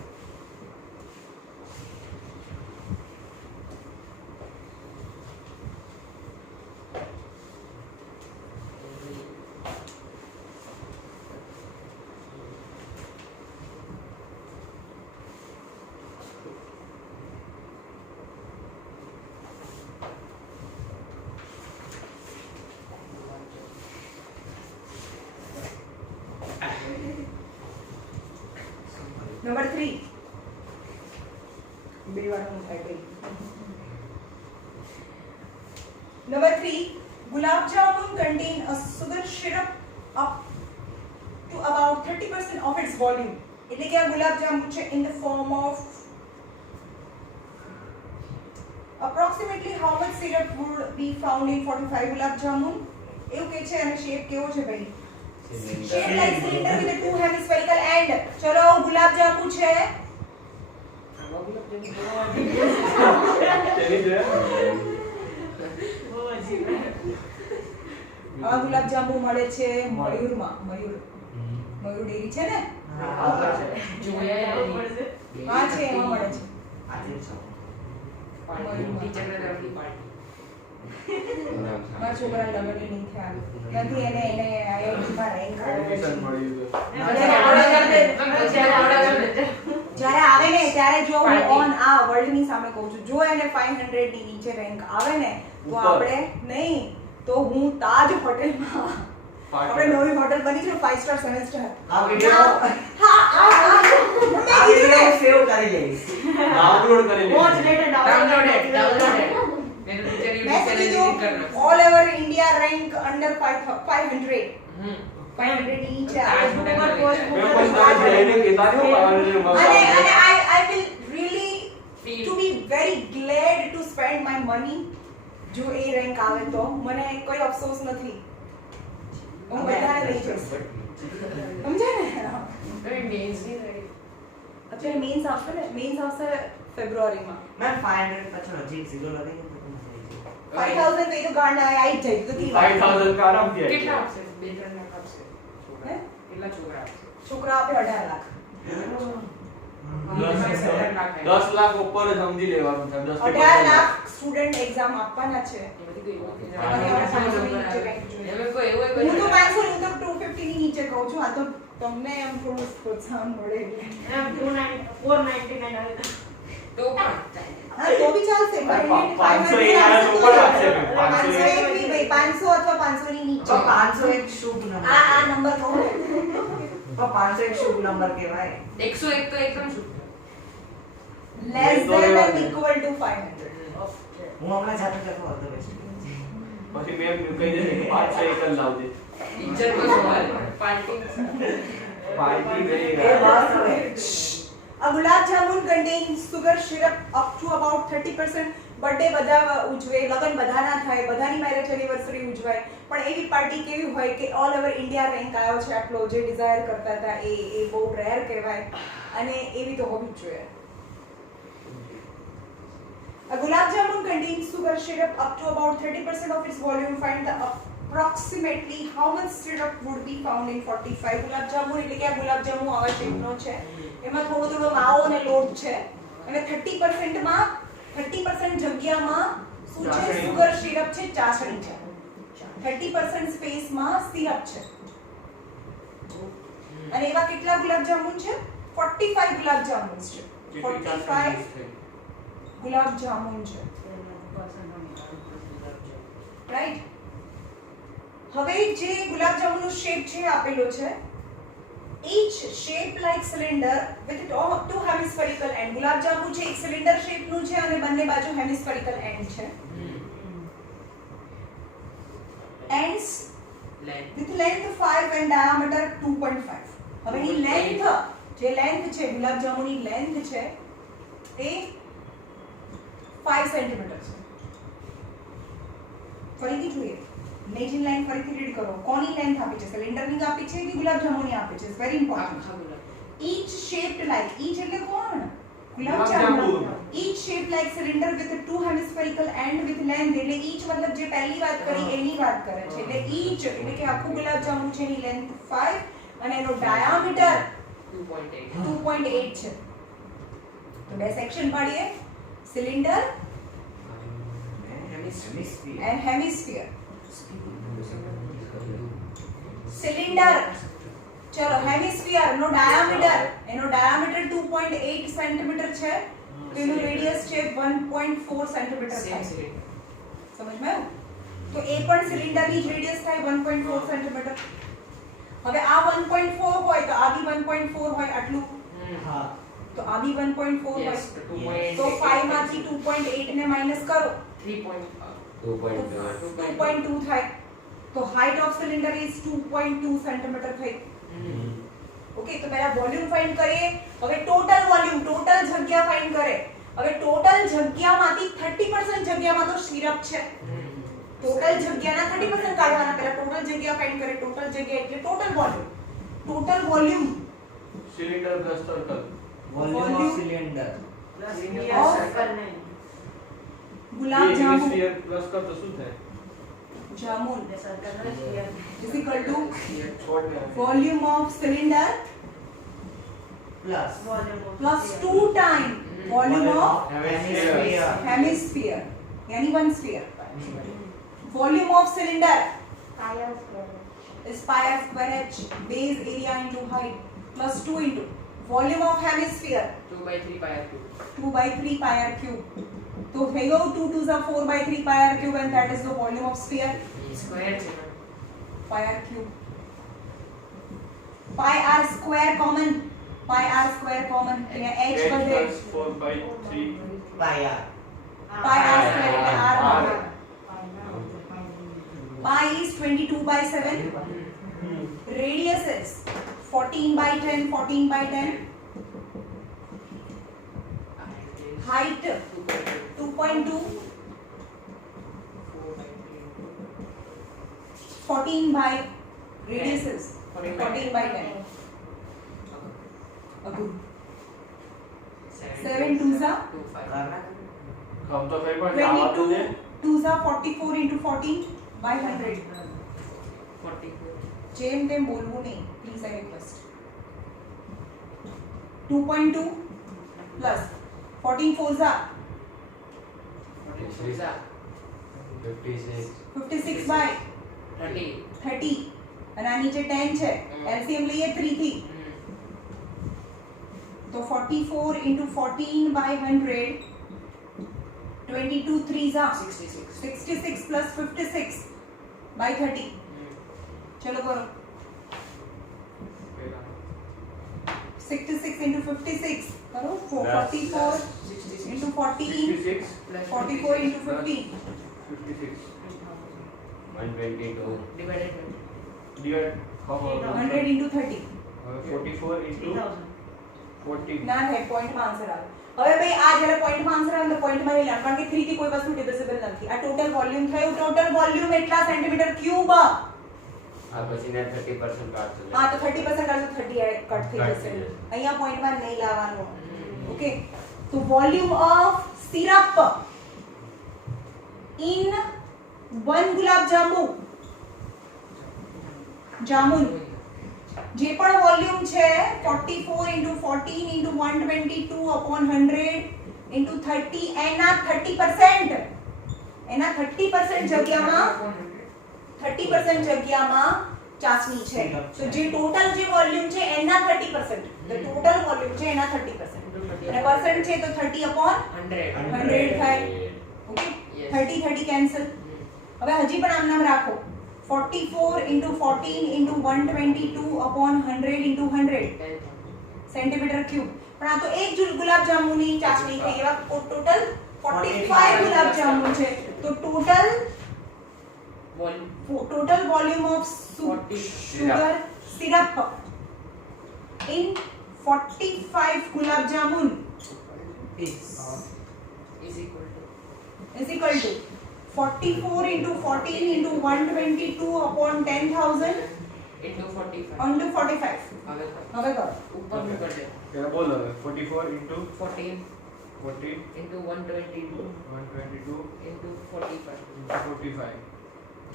નંબર 3 બે વારનું થાય ગઈ. Number 3 gulab jamun contain a sugar syrup up to about 30% of its volume. એટલે કે આ ગુલાબ જામુન છે in the form of approximately how much syrup would be found in 45 gulab jamun? એવું કે છે અને શેપ કેવો છે ભાઈ? Shape like cylinder with a two hemispherical end. ચલો ગુલાબ જાંબુ છે. તેની જોયા? બહુ અજીબ આ ગુલાબ જાંબુ મળે છે મયુરમાં. મયુર ડેરી છે ને? જોયા આવું પડશે હા છે એમાં મળે છે. ટીચરને તરફથી પાર્ટી મારા છોકરા લગન નહીં થયા નથી એને IIT માં રેન્ક એડમિશન મળ્યું તો. જ્યારે આવે ને ત્યારે જો હું ઓન આ વર્લ્ડ ની સામે કહું છું, જો એને 500 ની નીચે રેન્ક આવે ને તો ઉપર. આપણે નહીં તો હું તાજ હોટેલમાં આપણે નવી હોટેલ બની છે 5 સ્ટાર 7 સ્ટાર. આ વિડિયો હા મેં આ કીધું ને. વિડિયો સેવ કરી લઈશ. ડાઉનલોડ કરી લે. વોચ લેટર ડાઉનલોડેડ મેં તો ટીચર મેં યુટ્યુબ ચેનલ કીધું વિઝિટ કરना all over India rank under 500 હમ 500 ની નીચે તાજ આવે. હોટેલ મેં પણ તમે જઈને કહેતા નહીં અને I will really Feel. to be very glad to spend my money જો એ રેન્ક આવે તો મને કોઈ અફસોસ નથી. હું બધાને લઈ જઈશ. સમજાય ને? તો મેન્સ ની થઈ અત્યારે મેન્સ આવશે ને, મેન્સ આવશે ફેબ્રુઆરીમાં. મેં 500 પાછળ હજી ઝીરો લગાવી તો 5000 પે તો ગાંડા આવી જાય તો તી 5000 કા આરામથી આવી કેટલા જાય. આપશે 2-3 લાખ આપશે હે? કેટલા છોકરા આપશે છોકરા આપે 18 લાખ. 10 લાખ ઉપર જ સમજી લેવાનું છે. 10 થી 18 લાખ સ્ટુડન્ટ એક્ઝામ આપવાના છે. એમાં કોઈ એવું હું તો 500 હું તો 250 ની નીચે કહું છું. આ તો તમને એમ થોડું પ્રોત્સાહન મળે એટલે. 499 આવે તો પણ હા તો બી ચાલશે. 500 એ આના તો ઉપર આપશે મેમ. 501 બી ભાઈ 500 અથવા 500 ની નીચે. તો 501 શુભ નંબર. આ નંબર કહો ને. તો 501 શુભ નંબર કહેવાય. 101 તો એકદમ શું less than or equal to 500. હું હમણાં જાતે જતો હતો બેસી. પછી મેમ કહી દેશે કે 501 જ લાવજે. ટીચર તો સવાલ પાર્ટી પાર્ટી એ ગઈ. બસ હવે. A gulab jamun contains sugar syrup up to about 30%. Birthday બધા ઉજવે, લગન બધાના થાય, બધાની મેરેજ એનિવર્સરી ઉજવાય, પણ એવી પાર્ટી કેવી હોય કે ઓલ ઓવર ઇન્ડિયા રેન્ક આવ્યો છે આટલો જે ડિઝાયર કરતા હતા એ બહુ રેર કહેવાય અને એવી તો હોવી જ જોઈએ. A gulab jamun contains sugar syrup up to about 30% of its volume. Find the approximately how much syrup would be found in 45 gulab jamun. એટલે કે આ ગુલાબ જાંબુ આવા શેપનો છે, એમાં થોડો માવો અને લોટ છે અને 30% માં 30% જગ્યામાં શું છે? ચાસણી. સુગર સિરપ છે, ચાસણી છે. 30% સ્પેસમાં સિરપ છે. અને એવા કેટલા ગુલાબ જાંબુ છે? 45 ગુલાબ જાંબુ છે. 45 ગુલાબ જામુન છે. રાઈટ. હવે જે ગુલાબ જામુનનો શેપ છે આપેલો છે, each shape like cylinder with two hemispherical end. ગુલાબ જાંબુ છે એક સિલિન્ડર શેપનું છે અને બંને બાજુ hemispherical end છે. Ends with length 5 and diameter 2.5. હવે એની લેન્થ જે લેન્થ છે ગુલાબ જાંબુની લેન્થ છે એ 5 સેન્ટીમીટર છે. ફરીથી જોઈએ. મેજિન લાઈન ફરીથી રીડ કરો. કોની લેન્થ આપી છે? સિલિન્ડરની આપી છે કે ગુલાબ જાંબુની આપી છે? Very important. each shaped like, each એટલે કોણ? ગુલાબ જાંબુ. each shaped like cylinder with two hemispherical end with length. એટલે each મતલબ જે પહેલી વાત કરી એની વાત કરે છે. એટલે each એટલે કે આખું ગુલાબ જાંબુ છે એની લેન્થ 5 અને એનો ડાયામીટર 2.8 છે. તો બે સેક્શન પાડીએ. Cylinder Hemisphere. and hemisphere. Cylinder ચલો હેમિસ્ફિયર નો ડાયામીટર, એનો ડાયામીટર 2.8 સેન્ટીમીટર છે તો એનું રેડિયસ છે 1.4 સેન્ટીમીટર થાય. સમજમાં આવ્યું? તો એ પણ સિલિન્ડરની જ રેડિયસ થાય 1.4 સેન્ટીમીટર. હવે આ 1.4 હોય તો આ બી 1.4 હોય આટલું, હા. તો આ બી 1.4 હોય તો 5 માંથી 2.8 ને માઈનસ કરો 2.2 થાય. તો height of cylinder is 2.2 centimetre થઈ. ઓકે, તો પહેલા વોલ્યુમ ફાઇન્ડ કરીએ. હવે ટોટલ વોલ્યુમ, ટોટલ જગ્યા ફાઇન્ડ કરે. હવે ટોટલ જગ્યામાંથી 30% જગ્યામાં તો સિરપ છે. ટોટલ જગ્યાના 30% કાઢવાના. પહેલા ટોટલ જગ્યા ફાઇન્ડ કરે. ટોટલ જગ્યા એટલે total volume. Total volume cylinder plus circle. Volume of cylinder. Plus of circle નહીં ગુલાબ જામુન સ્ફિયર પ્લસ કર તો શું થાય? Jamun circle no sphere is equal to short ને volume of cylinder Plus. Volume plus 2 time volume of Hemisphere. hemisphere यानी one sphere. Volume of cylinder pi r square. is pi r square h base area into height plus 2 into volume of hemisphere 2/3 pi r cube. 2/3 pi r cube. So here go 2 2s are 4/3 pi r cube and that is the volume of sphere Square છે ને? pi r cube. Pi r square common. Pi r square common. यहाँ h h बचे. plus 4/3 Pi r. Pi r square એટલે r बचे. Pi is 22/7. Radius is 14/10. 14/10. Height 2.2. 14 by radius is 14/10. Okay. 7 2s are 25. हम तो कहीं पर आवा तो दे 22 2s are 44 into 14 by 100. 44. જેમ તેમ બોલવું નહીં please I request. 2.2 plus 14 4s are 46 are 56. 56 by 30. 30 અને આ નીચે 10 છે. LCM લઈએ 3 થી તો 44 into 14 by 100 22 3s are 66. 66 plus 56 by 30. चलो करो 66 into 56 करो 44 into 14 66 Plus 44 into 15 56 122. divided by divide how 100 into 30 44 into 40 ના થાય પોઈન્ટ માં આન્સર આવે. હવે ભાઈ આ જ્યારે પોઈન્ટ માં આન્સર આવે તો પોઈન્ટ માં લઈ લેવાનું કારણ કે 3 થી કોઈ વસ્તુ ડિવિઝિબલ નથી. આ ટોટલ વોલ્યુમ થયું. ટોટલ વોલ્યુમ એટલા સેન્ટીમીટર ક્યુબ. આ પછીના 30% કાઢશો. હા તો 30% કાઢો 30 કટ થઈ Cut જશે. થઈ જશે. અહીંયા પોઈન્ટ માં નહીં લાવવાનું. ઓકે તો volume of syrup in 1 gulab jamun જે પણ વોલ્યુમ છે 44 into 14 into 122 upon 100 into 30 એના 30% જગ્યામાં 30% જગ્યામાં ચાસણી છે. તો જે ટોટલ જે વોલ્યુમ છે એના 30% the total વોલ્યુમ છે એના 30% અને પરસન્ટ છે તો 30 upon 100. 100 થાય. Okay Yes. 30 કેન્સલ. હવે હજી પણ આમ નામ રાખો 44 into 14 into 122 upon 100 into 100 centimetre cube. પણ આ તો એક ગુલાબ જાંબુની ચાસણી થઈ. એવા ટોટલ 45 ગુલાબ જાંબુ છે. તો total volume of 40 sugar syrup in 45 gulab jamun Is. is equal to is equal to 44 into 14 into 122 upon 10,000 into 45. onto 45. હવે તો હવે કરો ઉપરનું કરી દે. क्या बोल रहा है 44 into 14 14 into 122 122 into 45. into 45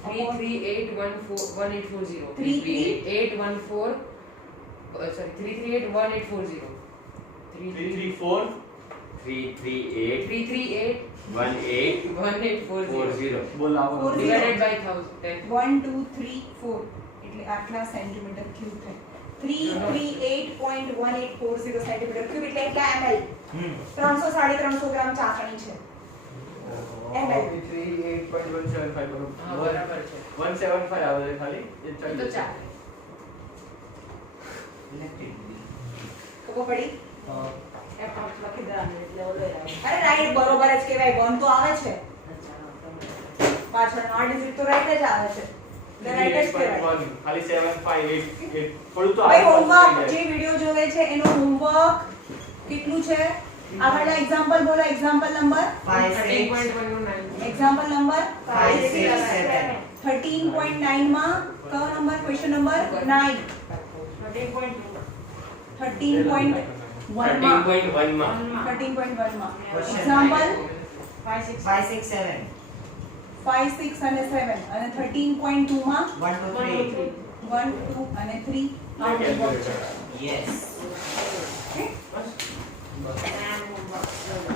33814 1840. 33814 sorry 3381840. 334 338 338 1840. 1840 बोल आओ Four divided by 1000. 1 2 3 4 એટલે આટલા સેન્ટીમીટર ક્યુબ થાય. 338.1840 સેન્ટીમીટર ક્યુબ એટલે એટલા ml. 300 350 ગ્રામ ચાસણી છે. ml 38.175 करो હા બરાબર છે. 175 આવે ખાલી એ તો ચાલી ચાલે. ખબર પડી? એમ લખી દેવાનું એટલે ઓલો આવે. અરે રાઈટ બરોબર જ કહેવાય. 1 તો આવે છે પાછળ 8 ડિજિટ તો રાઈટ જ આવે છે. એટલે રાઈટ જ કહેવાય. 38.1 ખાલી 758 થોડું તો ભાઈ આગળ હોમવર્ક પાછળ જે વિડિયો જોવે છે એનો હોમવર્ક કેટલું છે? આગળનો એક્ઝામ્પલ બોલો, એક્ઝામ્પલ નંબર 5, 6, 13.1 નું 9. Example number 5, 6, 7. 13.9 માં કયો નંબર? Question number 9. 13.2 13.1 માં 13.1 માં 13.1 માં Question એક્ઝામ્પલ 5 6 5, 6, 7. 5 6 અને 7 અને 13.2 માં 1, 2, 3. 1 2 અને 3 out box. Yes. Okay Bus.